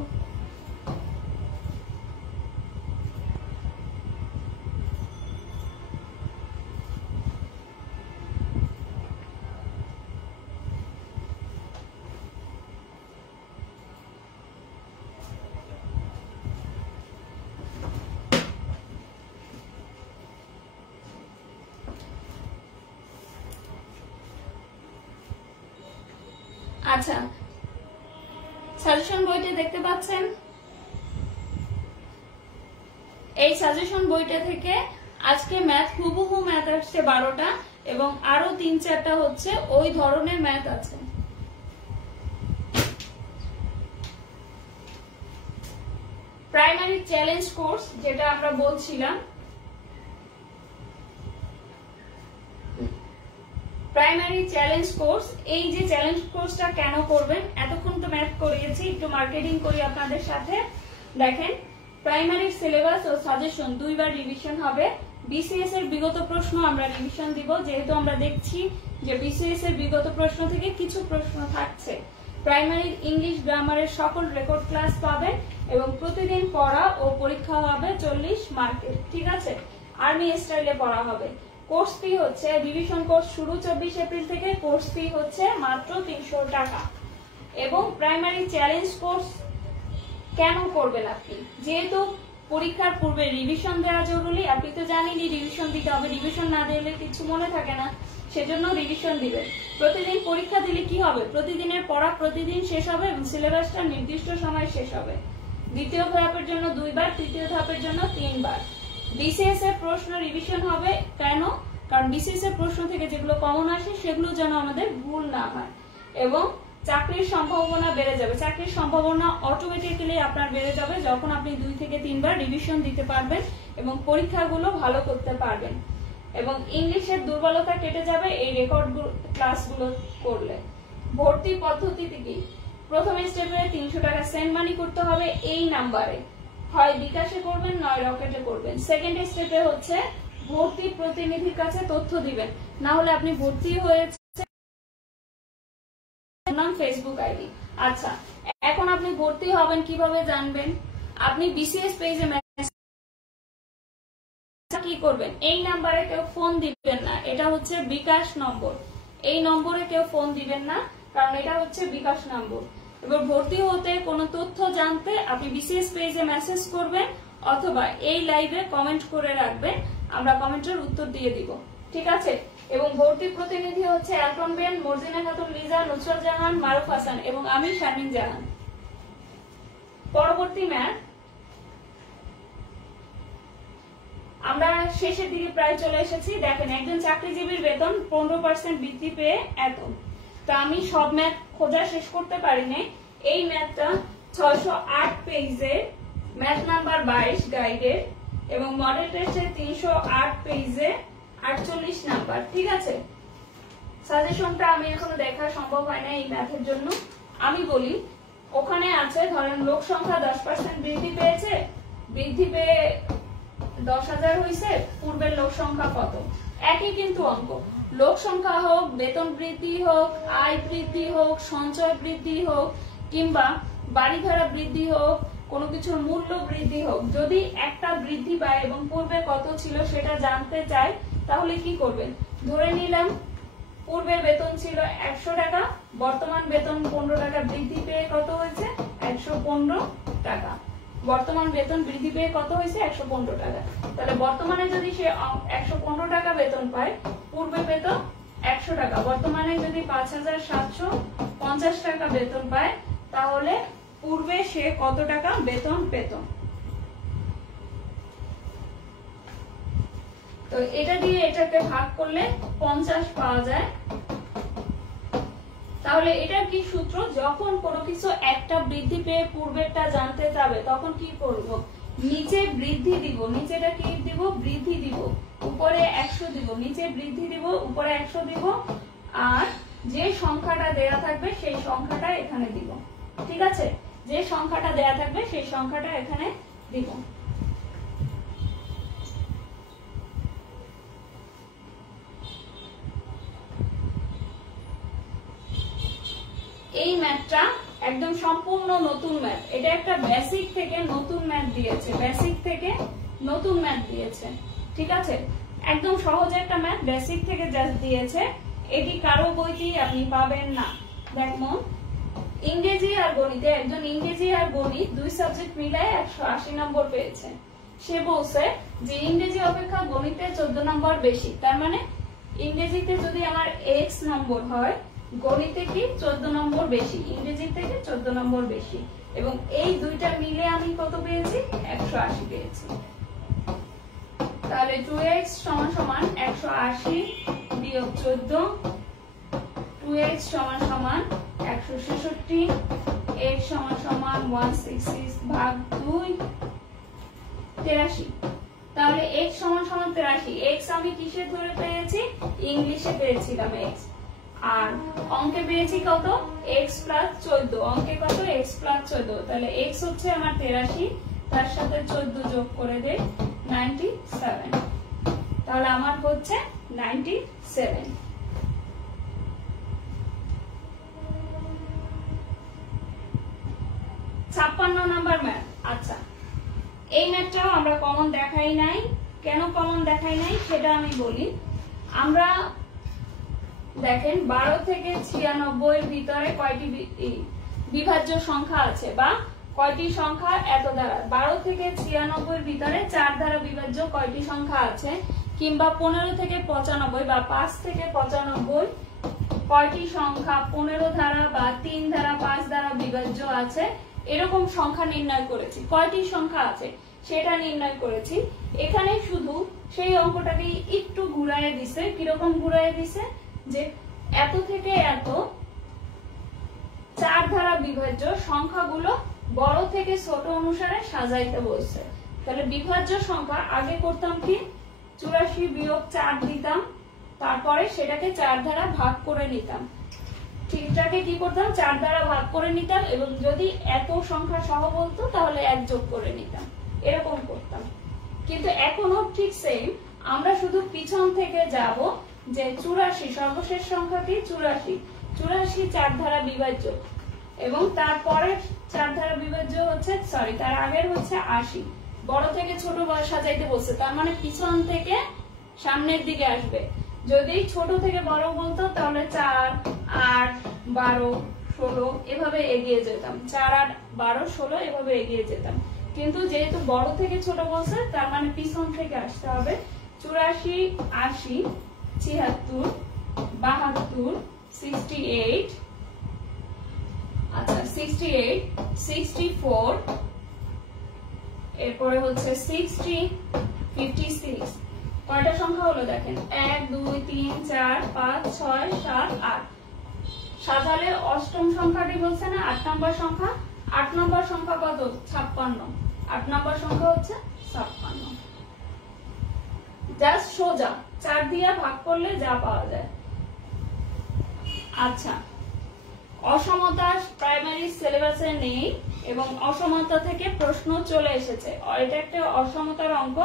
আচ্ছা, সাজেশন বইটা দেখতে পাচ্ছেন? এই সাজেশন বইটা থেকে আজকে ম্যাথ হুবহু ম্যাথ আসছে 12টা এবং আরো 3-4টা হচ্ছে ওই ধরনের ম্যাথ আছে। প্রাইমারি চ্যালেঞ্জ কোর্স যেটা আমরা বলছিলাম, প্রাইমারি চ্যালেঞ্জ কোর্স, এই যে চ্যালেঞ্জ কোর্সটা কেন করবেন? এতক্ষণ তো ম্যাথ করিয়েছি, একটু মার্কেটিং করি আপনাদের সাথে। দেখেন, প্রাইমারি সিলেবাস ও সাজেশন দুইবার রিভিশন হবে। বিসিএস এর বিগত প্রশ্ন আমরা রিভিশন দিব, যেহেতু আমরা দেখছি যে বিসিএস এর বিগত প্রশ্ন থেকে কিছু প্রশ্ন থাকছে। প্রাইমারি ইংলিশ গ্রামারের সকল রেকর্ড ক্লাস পাবেন এবং প্রতিদিন পড়া ও পরীক্ষা হবে 40 মার্কের, ঠিক আছে? আর্মি স্টাইলে পড়া হবে। কোর্স ফি হচ্ছে, রিভিশন কোর্স শুরু 24 এপ্রিল থেকে, কোর্স ফি হচ্ছে মাত্র 300 টাকা। এবং প্রাইমারি চ্যালেঞ্জ কোর্স কেন করবেন আপনি? যেহেতু পরীক্ষার পূর্বে রিভিশন দেওয়া জরুরি, আপনি তো জানেনই রিভিশন দিতে হবে, রিভিশন না দিলে কিছু মনে থাকে না, সেজন্য রিভিশন দিবেন। প্রতিদিন পরীক্ষা দিলে কি হবে? প্রতিদিনের পড়া প্রতিদিন শেষ হবে এবং সিলেবাসটা নির্দিষ্ট সময়ে শেষ হবে। দ্বিতীয় ধাপের জন্য 2 বার, তৃতীয় ধাপের জন্য 3 বার। বিসিএস এর প্রশ্ন রিভিশন হবে কেন? কারণ বিসিএস এর প্রশ্ন থেকে যেগুলো কমন আসে সেগুলো যেন আমাদের ভুল না হয় এবং চাকরির সম্ভাবনা বেড়ে যাবে। চাকরির সম্ভাবনা অটোমেটিক্যালি আপনার বেড়ে যাবে যখন আপনি 2 থেকে 3 বার রিভিশন দিতে পারবেন এবং পরীক্ষাগুলো ভালো করতে পারবেন। এবং ইংলিশের দুর্বলতা কেটে যাবে এই রেকর্ড ক্লাসগুলো করলে। ভর্তি পদ্ধতি কি? প্রথম স্টেপে 300 টাকা সেন্ড মানি করতে হবে এই নাম্বারে, হয় বিকাশে করবেন নয় রকেটে করবেন। সেকেন্ড স্টেপে হচ্ছে ভর্তি প্রতিনিধির কাছে তথ্য দিবেন, না হলে আপনি ভর্তি হয়েছে নাম ফেসবুক আইডি। আচ্ছা, এখন আপনি ভর্তি হবেন কিভাবে জানবেন? আপনি বিসিএস পেজে কি করবেন, এই নাম্বারে কেউ ফোন দিবেন না, এটা হচ্ছে বিকাশ নম্বর, এই নম্বরে কেউ ফোন দিবেন না, কারণ এটা হচ্ছে বিকাশ নম্বর। এবার ভর্তি হতে কোনো তথ্য জানতে আপনি বিসিএস পেজে মেসেজ করবেন অথবা এই লাইভে কমেন্ট করে রাখবেন, আমরা কমেন্টের উত্তর দিয়ে দিব, ঠিক আছে? এবং ভর্তি প্রতিনিধি হচ্ছে অ্যালটন বেন, মর্জিনা খাতুন লিজা, নুসরাত জাহান, মারুফ হাসান এবং আমি শারমিন জাহান। পরবর্তী ম্যাথ, আমরা শেষের দিকে প্রায় চলে এসেছি। দেখেন, একজন চাকরিজীবীর বেতন 15% বৃদ্ধি পেয়ে এত। তো আমি সব ম্যাথ খোঁজা শেষ করতে পারিনি। এই ম্যাথটা 608 পেজে, ম্যাথ নাম্বার 22 গাইডের, এবং মডেল টেস্টে 308 পেজে 48 নাম্বার, ঠিক আছে? সাজেশনটা আমি এখনো দেখা সম্ভব হয় না এই ম্যাথের জন্য। আমি বলি, ওখানে আছে ধরেন লোক সংখ্যা 10% বৃদ্ধি পেয়েছে, বৃদ্ধি পেয়ে 10,000 হয়েছে, পূর্বের লোক সংখ্যা কত? একই কিন্তু অঙ্ক, লোক সংখ্যা হোক, বেতন বৃদ্ধি হোক, আয় বৃদ্ধি হোক, সঞ্চয় বৃদ্ধি হোক, কিংবা বাড়ি ভাড়া বৃদ্ধি হোক, কোনো কিছুর মূল্য বৃদ্ধি হোক, যদি একটা বৃদ্ধি পায় এবং পূর্বে কত ছিল সেটা জানতে চাই, তাহলে কি করবেন? ধরে নিলাম পূর্বে বেতন ছিল 100 টাকা, বর্তমান বেতন 15 টাকা বৃদ্ধি পেয়ে কত হয়েছে? 115 টাকা। বর্তমান বেতন বৃদ্ধি পেয়ে কত হয়েছে? 115 টাকা। তাহলে বর্তমানে যদি সে 115 টাকা বেতন পায়, পূর্বে বেতন 100 টাকা, বর্তমানে যদি 5,750 টাকা বেতন পায়, তাহলে পূর্বে সে কত টাকা বেতন পেত? তো এটা দিয়ে এটাকে ভাগ করলে 50 পাওয়া যায়। তাহলে এটার কি সূত্র? যখন কোনো কিছু একটা বৃদ্ধি পেয়ে পূর্বেরটা জানতে যাবে, তখন কি করব? নিচে বৃদ্ধি দিব, নিচেটা কি দিব? বৃদ্ধি দিব, উপরে 100 দিব, নিচে বৃদ্ধি দিব, উপরে 100 দিব, আর যে সংখ্যাটা দেয়া থাকবে সেই সংখ্যাটা এখানে দিব, ঠিক আছে? যে সংখ্যাটা দেয়া থাকবে সেই সংখ্যাটা এখানে দিব। এই ম্যাথটা একদম সম্পূর্ণ নতুন ম্যাথ, এটা একটা বেসিক থেকে নতুন ম্যাথ দিয়েছে, বেসিক থেকে নতুন ম্যাথ দিয়েছে, ঠিক আছে? একদম সহজ একটা ম্যাথ, বেসিক থেকে জাস্ট দিয়েছে, এটি কারো বইতেই আপনি পাবেন না। দেখুন, ইংরেজি আর গণিতে, একজন ইংরেজি আর গণিত দুই সাবজেক্ট মিলায় 180 নম্বর পেয়েছে। সে বলছে যে ইংরেজি অপেক্ষা গণিতে 14 নম্বর বেশি, তার মানে ইংরেজিতে যদি আমার x নম্বর হয়, গণিতে কি 14 নম্বর বেশি, ইংরেজি থেকে 14 নম্বর বেশি, এবং এই দুইটা মিলে আমি কত পেয়েছি? 180 পেয়েছি। তাহলে 2x সমান সমান 180 বিয়োগ 14, 2x সমান সমান 166, x সমান সমান 166 ভাগ 2, 83। তাহলে x সমান সমান 83, x আমি কিসে ধরে পেয়েছি? ইংলিশে পেয়েছিলাম x, আর অঙ্কে পেয়েছি কত? x প্লাস 14, অঙ্কে কত? x প্লাস 14, তাহলে x হচ্ছে আমার 83, তার সাথে 14 যোগ করে দেই 97, তাহলে আমার হচ্ছে 97। ছাপ্পান্ন নাম্বার ম্যাথ। আচ্ছা, এই ম্যাথটাও আমরা কমন দেখাই নাই, কেন কমন দেখাই নাই সেটা আমি বলি। আমরা দেখেন 12 থেকে 96 এর ভিতরে কয়টি বিভাজ্য সংখ্যা আছে, বা কয়টি সংখ্যা এত দ্বারা? 12 থেকে 96 এর ভিতরে 4 দ্বারা বিভাজ্য কয়টি সংখ্যা আছে, কিংবা 15 থেকে 95 বা 5 থেকে 95 কয়টি সংখ্যা 15 ধারা বা 3 ধারা 5 দ্বারা বিভাজ্য আছে, এরকম সংখ্যা নির্ণয় করেছি। কয়টি সংখ্যা আছে সেটা নির্ণয় করেছি। এখানে শুধু সেই অঙ্কটাকে একটু ঘুরাইয়ে দিছে। কিরকম ঘুরাইয়ে দিছে? যে এত থেকে এত 4 ধারা বিভাজ্য সংখ্যাগুলো বড় থেকে ছোট অনুসারে সাজাইতে বলছে। তাহলে বিভাজ্য সংখ্যা আগে করতাম কি? 84 বিয়োগ 4 দিতাম, তারপরে সেটাকে 4 দ্বারা ভাগ করে নিতাম। ঠিকটাকে কি করতাম 4 দ্বারা ভাগ করে নিতাম এবং যদি এত সংখ্যা সহ বলতো তাহলে 1 যোগ করে নিতাম, এরকম করতাম। কিন্তু এখনো ঠিক সেম, আমরা শুধু পিছন থেকে যাব যে 84 সর্বশেষ সংখ্যা কি 84, 84 4 দ্বারা বিভাজ্য এবং তারপরে 4 দ্বারা বিভাজ্য হচ্ছে সরি তার আগের হচ্ছে 80। বড় থেকে ছোট সাজাইতে বলছে, তার মানে পিছন থেকে সামনের দিকে আসবে। যদি ছোট থেকে বড় বলতো তাহলে 4, 8, 12, 16 এভাবে এগিয়ে যেতাম, 4, 8, 12, 16 এভাবে এগিয়ে যেতাম। কিন্তু যেহেতু বড় থেকে ছোট বলছে তার মানে পিছন থেকে আসতে হবে। 84, 80, 76, 72, 68, আচ্ছা 68, 64, এরপরে হচ্ছে 60, 56। কয়টা সংখ্যা হলো দেখেন, 1, 2, 3, 4, 5, 6, 7, 8। সাজালে অষ্টম সংখ্যাটি বলছে না 8 নম্বর সংখ্যা। 8 নম্বর সংখ্যা কত 56, 8 নম্বর সংখ্যা হচ্ছে 56। জাস্ট সোজা 4 দিয়ে ভাগ করলে যা পাওয়া যায়। আচ্ছা, অসমতা প্রাইমারি সিলেবাসে নেই এবং অসমতা থেকে প্রশ্ন চলে এসেছে। এটা একটা অসমতার অঙ্ক,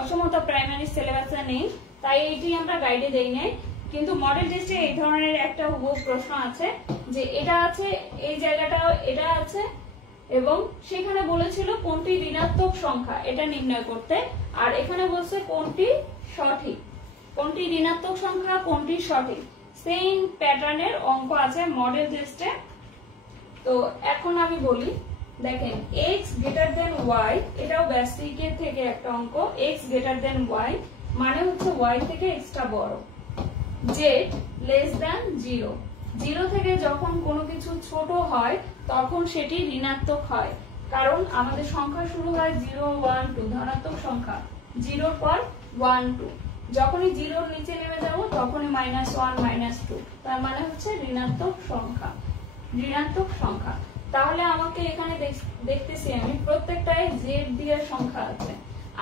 অসমতা প্রাইমারি সিলেবাসে নেই, তাই এটি আমরা গাইডে দেই নাই। কিন্তু মডেল টেস্টে এই ধরনের একটা প্রশ্ন আছে যে এটা আছে, এই জায়গাটা এটা আছে এবং সেখানে বলেছিল কোনটি ঋণাত্মক সংখ্যা এটা নির্ণয় করতে, আর এখানে বলছে কোনটি সঠিক, কোনটি ঋণাত্মক সংখ্যা কোনটি সঠিক। সেম প্যাটার্নের অঙ্ক আছে মডেল টেস্টে। তো এখন আমি বলি, দেখেন x গ্রেটার দেন y, এটাও বেসিকের থেকে একটা অঙ্ক। x গ্রেটার দেন y মানে হচ্ছে y থেকে x টা বড়। z লেস দেন 0, 0 থেকে যখন কোনো কিছু ছোট হয় তখন সেটি ঋণাত্মক হয়, কারণ আমাদের সংখ্যা শুরু হয় 0, 1, 2 ধনাত্মক সংখ্যা, 0 পর 1, 2। যখনই 0 নিচে নেমে যাব তখনই -1, -2, তার মানে হচ্ছে ঋণাত্মক সংখ্যা, ঋণাত্মক সংখ্যা। তাহলে আমাকে এখানে দেখতেছি আমি প্রত্যেকটায় z দিয়ে সংখ্যা আছে।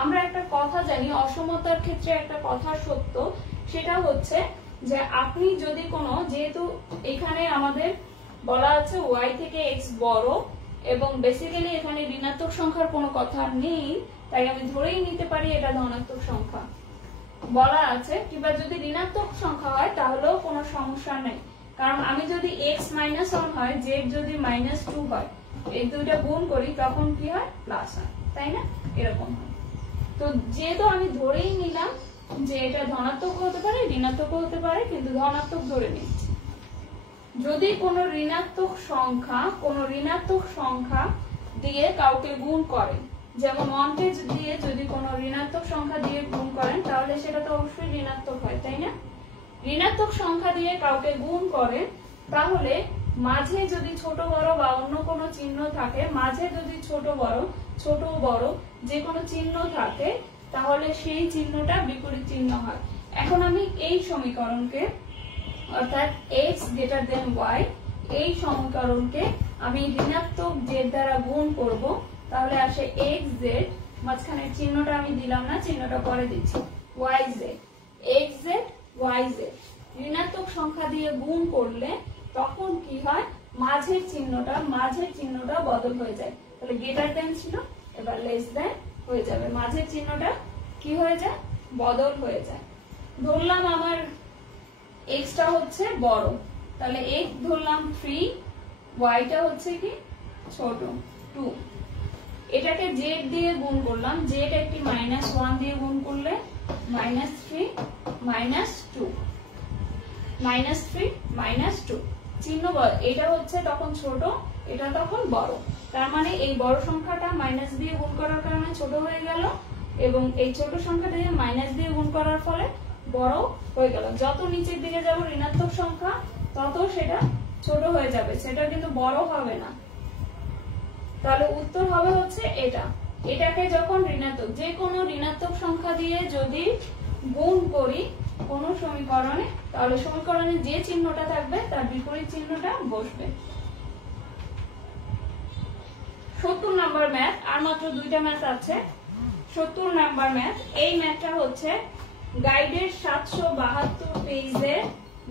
আমরা একটা কথা জানি অসমতার ক্ষেত্রে একটা কথা সত্য, সেটা হচ্ছে যে আপনি যদি কোনো, যেহেতু এখানে আমাদের বলা আছে y থেকে x বড় এবং বেসিক্যালি এখানে ঋণাত্মক সংখ্যার কোনো কথা নেই, তাই আমি ধরেই নিতে পারি এটা ধনাত্মক সংখ্যা বলা আছে। কিংবা যদি ঋণাত্মক সংখ্যা হয় তাহলেও কোনো সমস্যা নেই, কারণ আমি যদি x -1 হয়, z যদি -2 হয়, এই দুইটা গুণ করি তখন কি হয় প্লাস হয়, তাই না? এরকম হয়। তো যেহেতু আমি ধরেই নিলাম যে এটা ধনাত্মক হতে পারে ঋণাত্মক হতে পারে, কিন্তু ধনাত্মক ধরে নিচ্ছি। যদি কোনো ঋণাত্মক সংখ্যা দিয়ে কাউকে গুণ করেন, যেমন 1 কে দিয়ে যদি কোনো ঋণাত্মক সংখ্যা দিয়ে গুণ করেন তাহলে সেটা তো অবশ্যই ঋণাত্মক হয়, তাই না? ঋণাত্মক সংখ্যা দিয়ে কাউকে গুণ করেন তাহলে মাঝে যদি ছোট বড় বা অন্য কোনো চিহ্ন থাকে, মাঝে যদি ছোট বড় যে কোনো চিহ্ন থাকে তাহলে সেই চিহ্নটা বিপরীত চিহ্ন হয়। এখন আমি এই সমীকরণকে অর্থাৎ x গ্রেটার দেন y, এই সমীকরণকে আমি ঋণাত্মক z দ্বারা গুণ করব, তাহলে আসে xz, মাঝখানের চিহ্নটা আমি দিলাম না, চিহ্নটা পরে দিচ্ছি, yz, xz yz। ঋণাত্মক সংখ্যা দিয়ে গুণ করলে তখন কি হয়, মাঝের চিহ্নটা বদল হয়ে যায়। তাহলে গ্রেটার দেন ছিল, এবার লেস দেন হয়ে যাবে, মাঝের চিহ্নটা কি হয়ে যায় বদল হয়ে যায়। ধরলাম আমার x টা হচ্ছে বড়, তাহলে x ধরলাম 3, y টা হচ্ছে কি ছোট 2। এটাকে z দিয়ে গুণ করলাম, z একটি -1 দিয়ে গুণ করলে -3 -2, -3 -2 চিহ্ন বল। এটা হচ্ছে তখন ছোট, এটা তখন বড়, তার মানে এই বড় সংখ্যাটা মাইনাস দিয়ে গুণ করার কারণে ছোট হয়ে গেল এবং এই ছোট সংখ্যাটা মাইনাস দিয়ে গুণ করার ফলে বড় হয়ে গেল। যত নিচের দিকে যাব ঋণাত্মক সংখ্যা তত সেটা ছোট হয়ে যাবে, সেটা কিন্তু বড় হবে না। তাহলে উত্তর হবে হচ্ছে এটা। এটাকে যখন ঋণাত্মক, যে কোনো ঋণাত্মক সংখ্যা দিয়ে যদি গুণ করি কোন সমীকরণে, তাহলে সমীকরণে যে চিহ্নটা থাকবে তার বিপরীত চিহ্নটা বসবে। 70 নাম্বার ম্যাথ, আর মাত্র 2টা ম্যাথ আছে। 70 নাম্বার ম্যাথ, এই ম্যাথটা হচ্ছে গাইডের 772 পেজে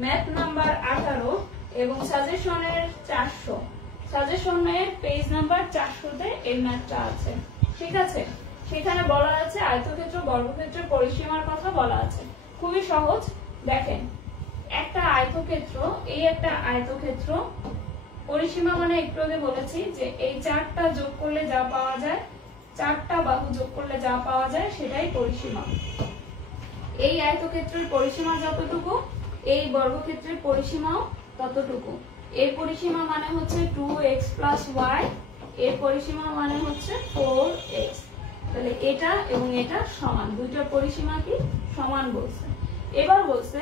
ম্যাথ নাম্বার 18 এবং সাজেশনের 400, সাজেশনের পেজ নাম্বার 400-তে এই ম্যাথটা আছে। ঠিক আছে, সেখানে বলা আছে আয়তক্ষেত্র বর্গক্ষেত্রের পরিসীমার কথা বলা আছে। খুবই সহজ। দেখেন, একটা আয়তক্ষেত্র, এই একটা আয়তক্ষেত্র, পরিসীমা মানে একটু আগে বলেছি যে এই 4টা যোগ করলে যা পাওয়া যায়, 4টা বাহু যোগ করলে যা পাওয়া যায় সেটাই পরিসীমা। এই আয়তক্ষেত্রের পরিসীমা যতটুকু, এই বর্গক্ষেত্রের পরিসীমাও ততটুকু। এর পরিসীমা মানে হচ্ছে 2x + y, এর পরিসীমা মানে হচ্ছে 4x। তাহলে এটা এবং এটা সমান, দুইটার পরিসীমা কি সমান বলছে। এবার বলছে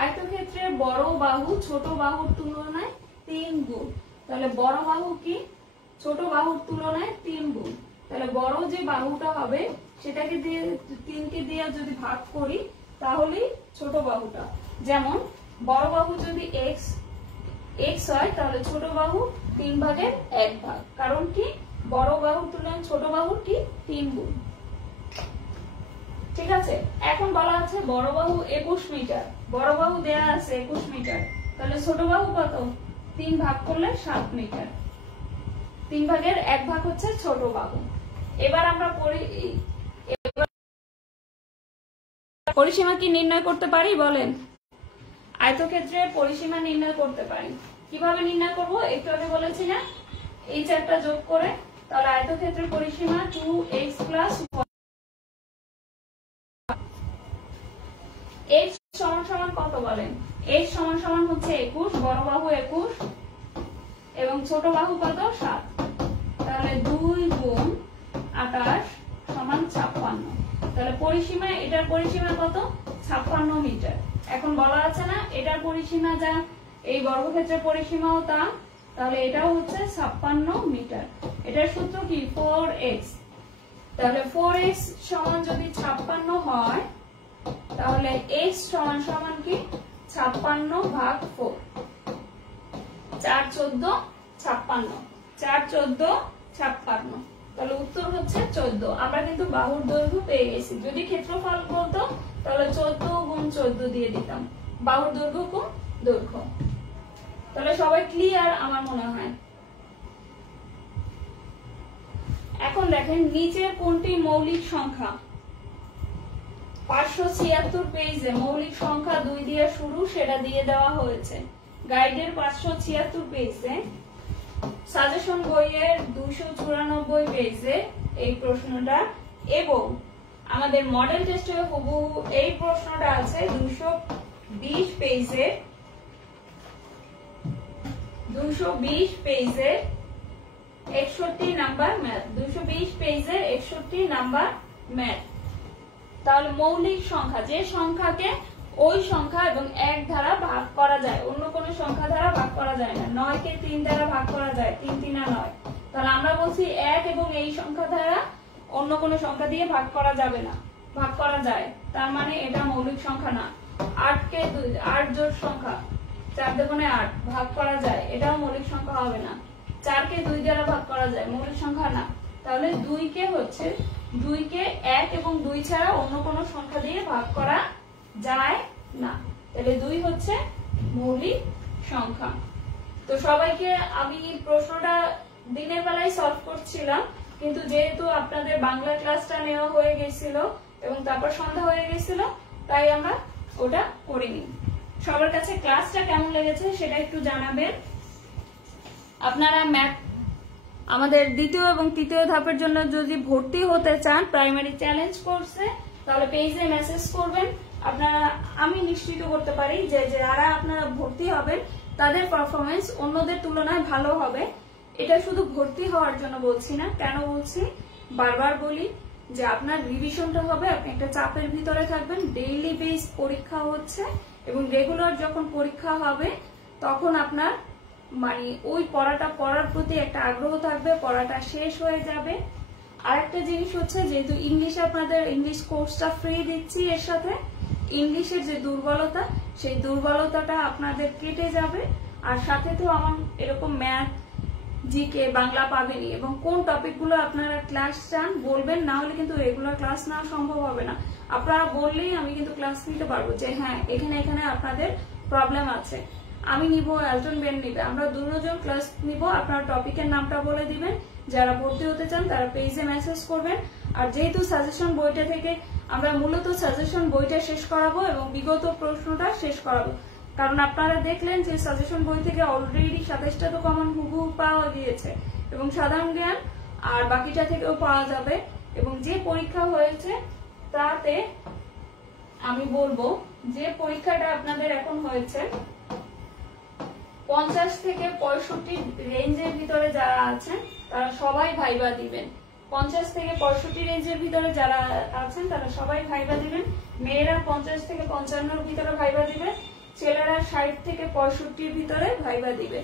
আয়তক্ষেত্রের বড় বাহু ছোট বাহুর তুলনায় 3 গুণ। তাহলে বড় বাহু কি ছোট বাহুর তুলনায় 3 গুণ। তাহলে বড় যে বাহুটা হবে সেটাকে দিয়ে 3কে দিয়ে যদি ভাগ করি তাহলে ছোট বাহুটা, যেমন বড় বাহু যদি x হয় তাহলে ছোট বাহু 3 ভাগের 1 ভাগ। কারণ কি বড় বাহুর তুলনায় ছোট বাহু কি 3 গুণ। ঠিক আছে, এখন বলা আছে বড় বাহু 21 মিটার, বড় বাহু দেয়া আছে 21 মিটার, তাহলে ছোট বাহু কত? 3 ভাগ করলে 7 মিটার। 3 ভাগের 1 ভাগ হচ্ছে ছোট বাহু। এবার আমরা পরিসীমা কি নির্ণয় করতে পারি বলেন? আয়তক্ষেত্রের পরিসীমা নির্ণয় করতে পারি। কিভাবে নির্ণয় করব একটু আগে বলেছি না, এই 4টা যোগ করে, তাহলে আয়তক্ষেত্রের পরিসীমা 2x + x সমান কত বলেন? x সমান হচ্ছে 21, বড় বাহু 21 এবং ছোট বাহু কত? 7। তাহলে 2 গুণ 28 সমান 56। তাহলে পরিসীমা, এটার পরিসীমা কত? 56 মিটার। এখন বলা আছে না এটার পরিসীমা যা, এই বর্গক্ষেত্রের পরিসীমাও তা, তাহলে এটাও হচ্ছে 56 মিটার। এটার সূত্র কি? 4x। তাহলে 4x সমান যদি 56 হয় তাহলে x সমান কি 56 ভাগ 4, 4 14 56, 4 14 56। তাহলে উত্তর হচ্ছে 14। আমরা কিন্তু বাহুর দৈর্ঘ্য পেয়ে গেছি। যদি ক্ষেত্রফল বলতো তাহলে 14 গুণ 14 দিয়ে দিতাম। বাহুর দৈর্ঘ্য কোন দৈর্ঘ্য। তাহলে সবাই ক্লিয়ার আমার মনে হয়। এখন দেখেন নিচের কোনটি মৌলিক সংখ্যা? 576 পেজে মৌলিক সংখ্যা 2 দিয়ে শুরু, সেটা দিয়ে দেওয়া হয়েছে। গাইডের 576 পেজে, সাজেশন বইয়ের 294 পেজে এই প্রশ্নটা, এবং আমাদের মডেল টেস্টে হুবহু এই প্রশ্নটা আছে 220 পেজে, 220 পেজে 61 নাম্বার ম্যাথ, 220 পেজে 61 নাম্বার ম্যাথ। তাহলে মৌলিক সংখ্যা, যে সংখ্যাকে ওই সংখ্যা এবং 1 দ্বারা ভাগ করা যায়, অন্য কোন সংখ্যা দ্বারা ভাগ করা যায় না। 9 কে 3 দ্বারা ভাগ করা যায়, 3 3 9। তাহলে আমরা বলছি 1 এবং এই সংখ্যা দ্বারা অন্য কোন সংখ্যা দিয়ে ভাগ করা যাবে না, ভাগ করা যায়, তার মানে এটা মৌলিক সংখ্যা না। 8 কে 8 জোড় সংখ্যা, 4 দুগুণে 8, ভাগ করা যায়, এটাও মৌলিক সংখ্যা হবে না। 4 কে 2 দ্বারা ভাগ করা যায়, মৌলিক সংখ্যা না। তাহলে 2 কে 1 এবং 2 ছাড়া অন্য কোন সংখ্যা দিয়ে ভাগ করা যায় না। তাহলে 2 হচ্ছে মৌলিক সংখ্যা। তো সবাইকে আমি প্রশ্নটা দিনের বেলায় সলভ করছিলাম, কিন্তু যেহেতু আপনাদের বাংলা ক্লাসটা নেওয়া হয়ে গেছিল এবং তারপর সন্ধ্যা হয়ে গেছিল, তাই আমরা ওটা করিনি। সবার কাছে ক্লাসটা কেমন লেগেছে সেটা একটু জানাবেন। আপনারা ম্যাথ আমাদের দ্বিতীয় এবং তৃতীয় ধাপের জন্য যদি ভর্তি হতে চান প্রাইমারি চ্যালেঞ্জ কোর্সে, তাহলে পেজে মেসেজ করবেন। আপনারা, আমি নিশ্চিত করতে পারি যে যারা আপনারা ভর্তি হবেন তাদের পারফরমেন্স অন্যদের তুলনায় ভালো হবে। এটা শুধু ভর্তি হওয়ার জন্য বলছি না। কেন বলছি? বারবার বলি যে আপনার রিভিশনটা হবে, আপনি একটা চাপের ভিতরে থাকবেন, ডেইলি বেস পরীক্ষা হচ্ছে এবং রেগুলার যখন পরীক্ষা হবে তখন আপনার মানে ওই পড়াটা পড়ার প্রতি একটা আগ্রহ থাকবে, পড়াটা শেষ হয়ে যাবে। আরেকটা জিনিস হচ্ছে, যেহেতু ইংলিশে আপনাদের ইংলিশ কোর্সটা ফ্রি দিচ্ছি, এর সাথে ইংলিশের যে দুর্বলতা, সেই দুর্বলতাটা আপনাদের কেটে যাবে। আর সাথে তো আমার এরকম ম্যাথ, জিকে, বাংলা পাবেনি। এবং কোন টপিকগুলো আপনারা ক্লাস চান বলবেন, না হলে কিন্তু রেগুলার ক্লাস নেওয়া সম্ভব হবে না। আপনারা বললেই আমি কিন্তু ক্লাস নিতে পারবো যে হ্যাঁ এখানে আপনাদের প্রবলেম আছে। আমি নিব, এলটন বেন নিবে, আমরা দুজন ক্লাস নিব। আপনার টপিকের নামটা বলে দিবেন, যারা ভর্তি হতে চান তারা পেজে মেসেজ করবেন। আর যেহেতু সাজেশন বইটা থেকে আমরা মূলত সাজেশন বইটা শেষ করাবো এবং বিগত প্রশ্নটা শেষ করাবো, কারণ আপনারা দেখলেন যে সাজেশন বই থেকে অলরেডি 27টা তো কমন হুবহু পাওয়া গিয়েছে এবং সাধারণ জ্ঞান আর বাকিটা থেকেও পাওয়া যাবে। এবং যে পরীক্ষা হয়েছে তাতে আমি বলবো যে পরীক্ষাটা আপনাদের এখন হয়েছে 50 থেকে 65 রেঞ্জের ভিতরে যারা আছেন তারা সবাই ভাইবা দিবেন। 50 থেকে 65 রেঞ্জের ভিতরে যারা আছেন তারা সবাই ভাইবা দিবেন। মেয়েরা 50 থেকে 55 ভিতরে ভাইবা দিবে, ছেলেরা 60 থেকে 65 ভিতরে ভাইবা দিবে,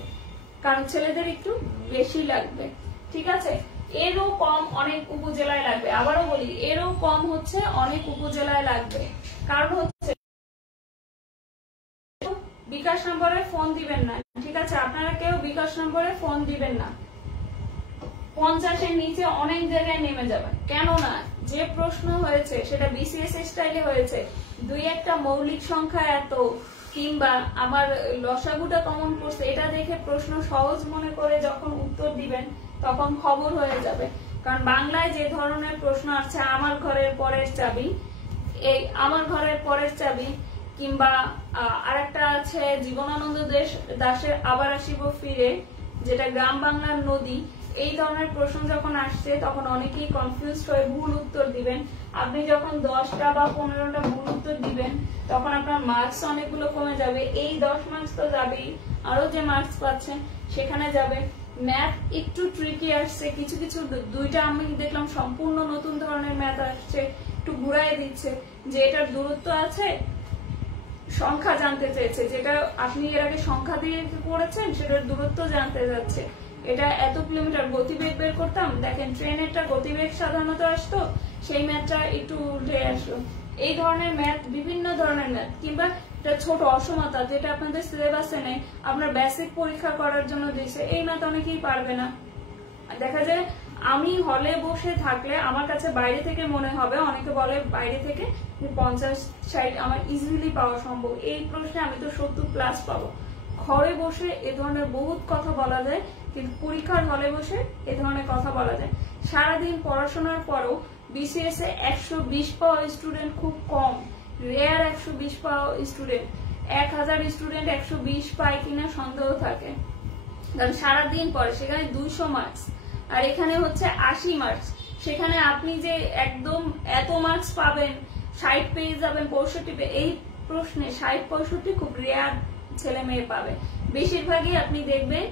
কারণ ছেলেদের একটু বেশি লাগবে। ঠিক আছে, এরও কম অনেক উপজেলায় লাগবে। আবারও বলি, এরও কম হচ্ছে অনেক উপজেলায় লাগবে। কারণ হচ্ছে বিকাশ নম্বরে ফোন দিবেন না। ঠিক আছে, আপনারা কেউ বিকাশ নম্বরে ফোন দিবেন না। 50-এর নিচে অনেক জায়গায় নেমে যাবে, কেননা যে প্রশ্ন হয়েছে সেটা বিসিএস স্টাইলে হয়েছে। 2-1টা মৌলিক সংখ্যা এত কিংবা আমার লসাগুটা কমন পড়ছে, এটা দেখে প্রশ্ন সহজ মনে করে যখন উত্তর দিবেন তখন খবর হয়ে যাবে। কারণ বাংলায় যে ধরনের প্রশ্ন আসছে, আমার ঘরের পরের চাবি, এই আমার ঘরের পরের চাবি, কিংবা আরেকটা আছে জীবনানন্দ দাশের আবার আসিব ফিরে, যেটা গ্রাম বাংলার নদী। এই ধরনের প্রশ্ন যখন আসছে তখন অনেকেই কনফিউজ হয়ে ভুল উত্তর দিবেন। আপনি যখন 10টা বা 15টা ভুল উত্তর দিবেন তখন আপনার মার্কস অনেকগুলো কমে যাবে। এই 10 মার্কস তো যাবেই, আরো যে মার্কস পাচ্ছেন সেখানে যাবে। ম্যাথ একটু ট্রিকি আসছে, কিছু কিছু 2টা আমি দেখলাম সম্পূর্ণ নতুন ধরনের ম্যাথ আসছে, একটু ঘুরাই দিচ্ছে যে এটার দূরত্ব আছে, সংখ্যা জানতে চেয়েছে, যেটা আপনি এর আগে সংখ্যা দিয়ে পড়েছেন সেটার দূরত্ব জানতে যাচ্ছে। এটা এত কিলোমিটার গতিবেগ বের করতাম, দেখেন ট্রেনেরটা গতিবেগ সাধারণত আসতো, সেই ম্যাথটা একটু উল্টে আসলো। এই ধরনের ম্যাথ, বিভিন্ন ধরনের ম্যাথ, কিংবা ছোট অসমতা যেটা আপনাদের সিলেবাসে নেই, আপনার বেসিক পরীক্ষা করার জন্য দিয়েছে, এই ম্যাথ অনেকেই পারবে না। দেখা যায় আমি হলে বসে থাকলে আমার কাছে বাইরে থেকে মনে হবে, অনেকে বলে বাইরে থেকে 50-60 আমার ইজিলি পাওয়া সম্ভব, এই প্রশ্নে আমি তো 70+ পাবো। ঘরে বসে এ ধরনের বহুত কথা বলা যায়, কিন্তু পরীক্ষার হলে বসে এ ধরনের কথা বলা যায়। সারাদিন পড়াশোনার পরও বিসিএস এ 120 পাওয়া স্টুডেন্ট খুব কম, রেয়ার 120 পাওয়া স্টুডেন্ট। 1000 স্টুডেন্ট 120 পায় কিনা সন্দেহ থাকে, কারণ সারাদিন পরে সেখানে 200 মার্কস, আর এখানে হচ্ছে 80 মার্কস। সেখানে আপনি যে একদম এত মার্কস পাবেন, 60 পেয়ে যাবেন, 65 পেয়ে, এই প্রশ্নে 60-65 খুব রেয়ার ছেলে মেয়ে পাবে। বেশিরভাগই আপনি দেখবেন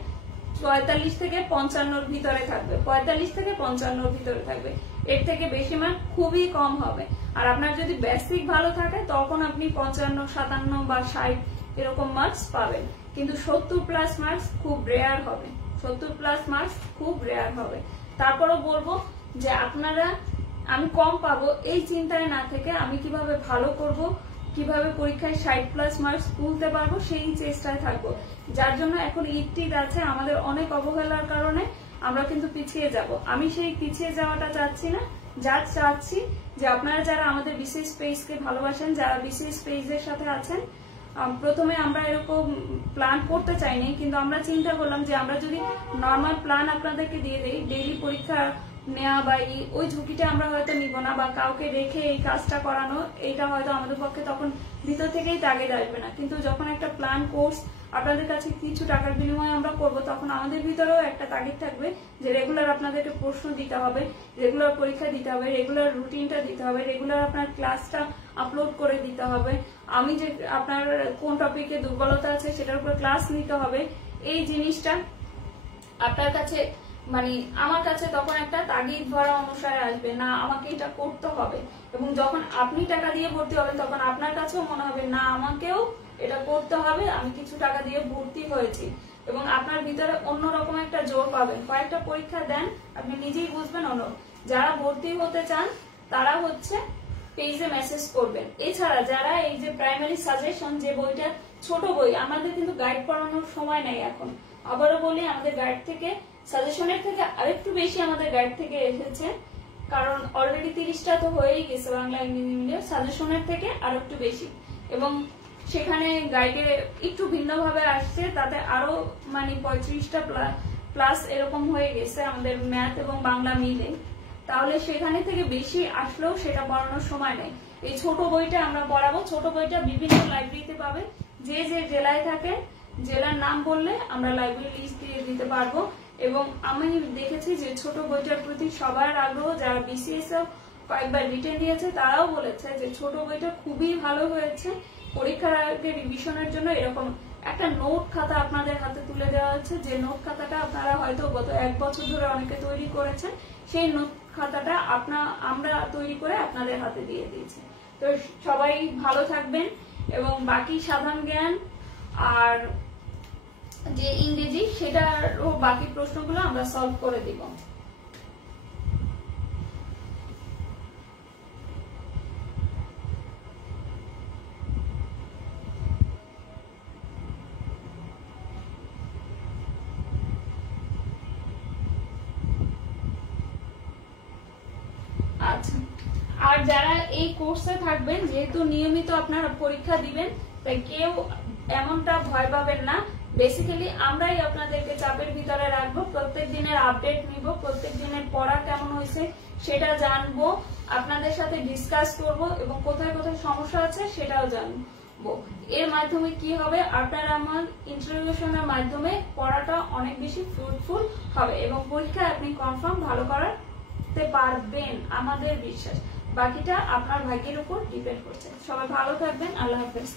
45 থেকে 55 ভিতরে থাকবে, 45 থেকে 55 ভিতরে থাকবে, এর থেকে বেশি মার্ক খুবই কম হবে। আর আপনার যদি বেসিক ভালো থাকে তখন আপনি 55, 57 বা 60 এরকম মার্কস পাবেন, কিন্তু 70+ মার্কস খুব রেয়ার হবে, 70+ মার্কস খুব রেয়ার হবে। তারপরও বলবো যে আপনারা আমি কম পাবো এই চিন্তায় না থেকে আমি কিভাবে ভালো করব, কিভাবে পরীক্ষায় 60+ মার্কস তুলতে পারবো সেই চেষ্টায় থাকবো। যার জন্য এখন ঈদ আছে, আমাদের অনেক অবহেলার কারণে আমরা কিন্তু পিছিয়ে যাব। আমি সেই পিছিয়ে যাওয়াটা চাচ্ছি না, যা চাচ্ছি যে আপনারা যারা আমাদের বিসিএস পেজকে ভালোবাসেন, যারা বিসিএস পেজের সাথে আছেন, প্রথমে আমরা এরকম প্ল্যান করতে চাইনি, কিন্তু আমরা চিন্তা করলাম যে আমরা যদি নর্মাল প্ল্যান আপনাদেরকে দিয়ে দিই, ডেইলি পরীক্ষা নেওয়া বা ওই ঝুঁকিটা আমরা হয়তো নিব না, বা কাউকে রেখে এই কাজটা করানো, এটা হয়তো আমাদের পক্ষে তখন ভিতর থেকেই তাগিদ আসবে না। কিন্তু যখন একটা প্ল্যান কোর্স আপনাদের কাছে কিছু টাকার বিনিময়ে আমরা করব, তখন আমাদের ভিতরেও একটা তাগিদ থাকবে যে রেগুলার আপনাদেরকে প্রশ্ন দিতে হবে, রেগুলার পরীক্ষা দিতে হবে, রেগুলার রুটিনটা দিতে হবে, রেগুলার আপনার ক্লাসটা আপলোড করে দিতে হবে, আমি যে আপনার কোন টপিকে দুর্বলতা আছে সেটার উপর ক্লাস নিতে হবে। এই জিনিসটা আপনার কাছে মানে আমার কাছে তখন একটা তাগিদ ভরা অনুসারে আসবে, না আমাকে এটা করতে হবে। এবং যখন আপনি টাকা দিয়ে ভর্তি হবেন তখন আপনার কাছেও মনে হবে না আমাকেও এটা করতে হবে, আমি কিছু টাকা দিয়ে ভর্তি হয়েছি, এবং আপনার ভিতরে অন্যরকম একটা জোর পাবেন। কয়েকটা পরীক্ষা দেন, আপনি নিজেই বুঝবেন। যারা ভর্তি হতে চান তারা হচ্ছে পেজে মেসেজ করবেন। এছাড়া যারা এই যে প্রাইমারি সাজেশন, যে বইটা ছোট বই, আমাদের কিন্তু গাইড পড়ানোর সময় নাই এখন। আবারও বলি, আমাদের গাইড থেকে, সাজেশনের থেকে আরেকটু বেশি আমাদের গাইড থেকে এসেছে, কারণ অলরেডি 30টা তো হয়েই গেছে বাংলা ইংরেজি মিডিয়াম, সাজেশনের থেকে আরো একটু বেশি। এবং সেখানে গাইডে একটু ভিন্নভাবে আসছে, তাতে আরো মানে 35টা প্লাস এরকম হয়ে গেছে আমাদের ম্যাথ এবং বাংলা মিলে। তাহলে সেখানে থেকে বেশি আসলেও সেটা পড়ানোর সময় নেই। এই ছোট বইটা আমরা পড়াবো। ছোট বইটা বিভিন্ন লাইব্রেরিতে পাবে। যে যে জেলায় থাকে জেলার নাম বললে আমরা লাইব্রেরি লিস্ট দিয়ে দিতে পারবো। এবং আমি দেখেছি যে ছোট বইটার প্রতি সবার আগ্রহ, যারা বিসিএস কয়েকবার রিটেন দিয়েছে তারাও বলেছে যে ছোট বইটা খুবই ভালো হয়েছে। পরীক্ষার আগে রিভিশনের জন্য এরকম একটা নোট খাতা আপনাদের হাতে তুলে দেওয়া হচ্ছে, যে নোট খাতাটা আপনারা হয়তো গত 1 বছর ধরে অনেকে তৈরি করেছেন, সেই নোট খাতাটা আমরা তৈরি করে আপনাদের হাতে দিয়ে দিয়েছি। তো সবাই ভালো থাকবেন এবং বাকি সাধারণ জ্ঞান আর যে ইংরেজি সেটারও বাকি প্রশ্নগুলো আমরা সলভ করে দিব। আচ্ছা, আর যারা এই কোর্সে থাকবেন, যেহেতু নিয়মিত আপনারা পরীক্ষা দিবেন, তাই কেউ এমনটা ভয় পাবেন না। বেসিক্যালি আমরাই আপনাদেরকে চাপের ভিতরে রাখবো, প্রত্যেক দিনের আপডেট নিব, প্রত্যেক দিনের পড়া কেমন হয়েছে সেটা জানবো, আপনাদের সাথে ডিসকাস করব এবং কোথায় কোথায় সমস্যা আছে সেটাও জানবো। এর মাধ্যমে কি হবে, আপনারা আমার ইন্টারভিউশনের মাধ্যমে পড়াটা অনেক বেশি ফ্রুটফুল হবে এবং পরীক্ষায় আপনি কনফার্ম ভালো করতে পারবেন, আমাদের বিশ্বাস। বাকিটা আপনার ভাগ্যের উপর ডিপেন্ড করছে। সবাই ভালো থাকবেন। আল্লাহ হাফেজ।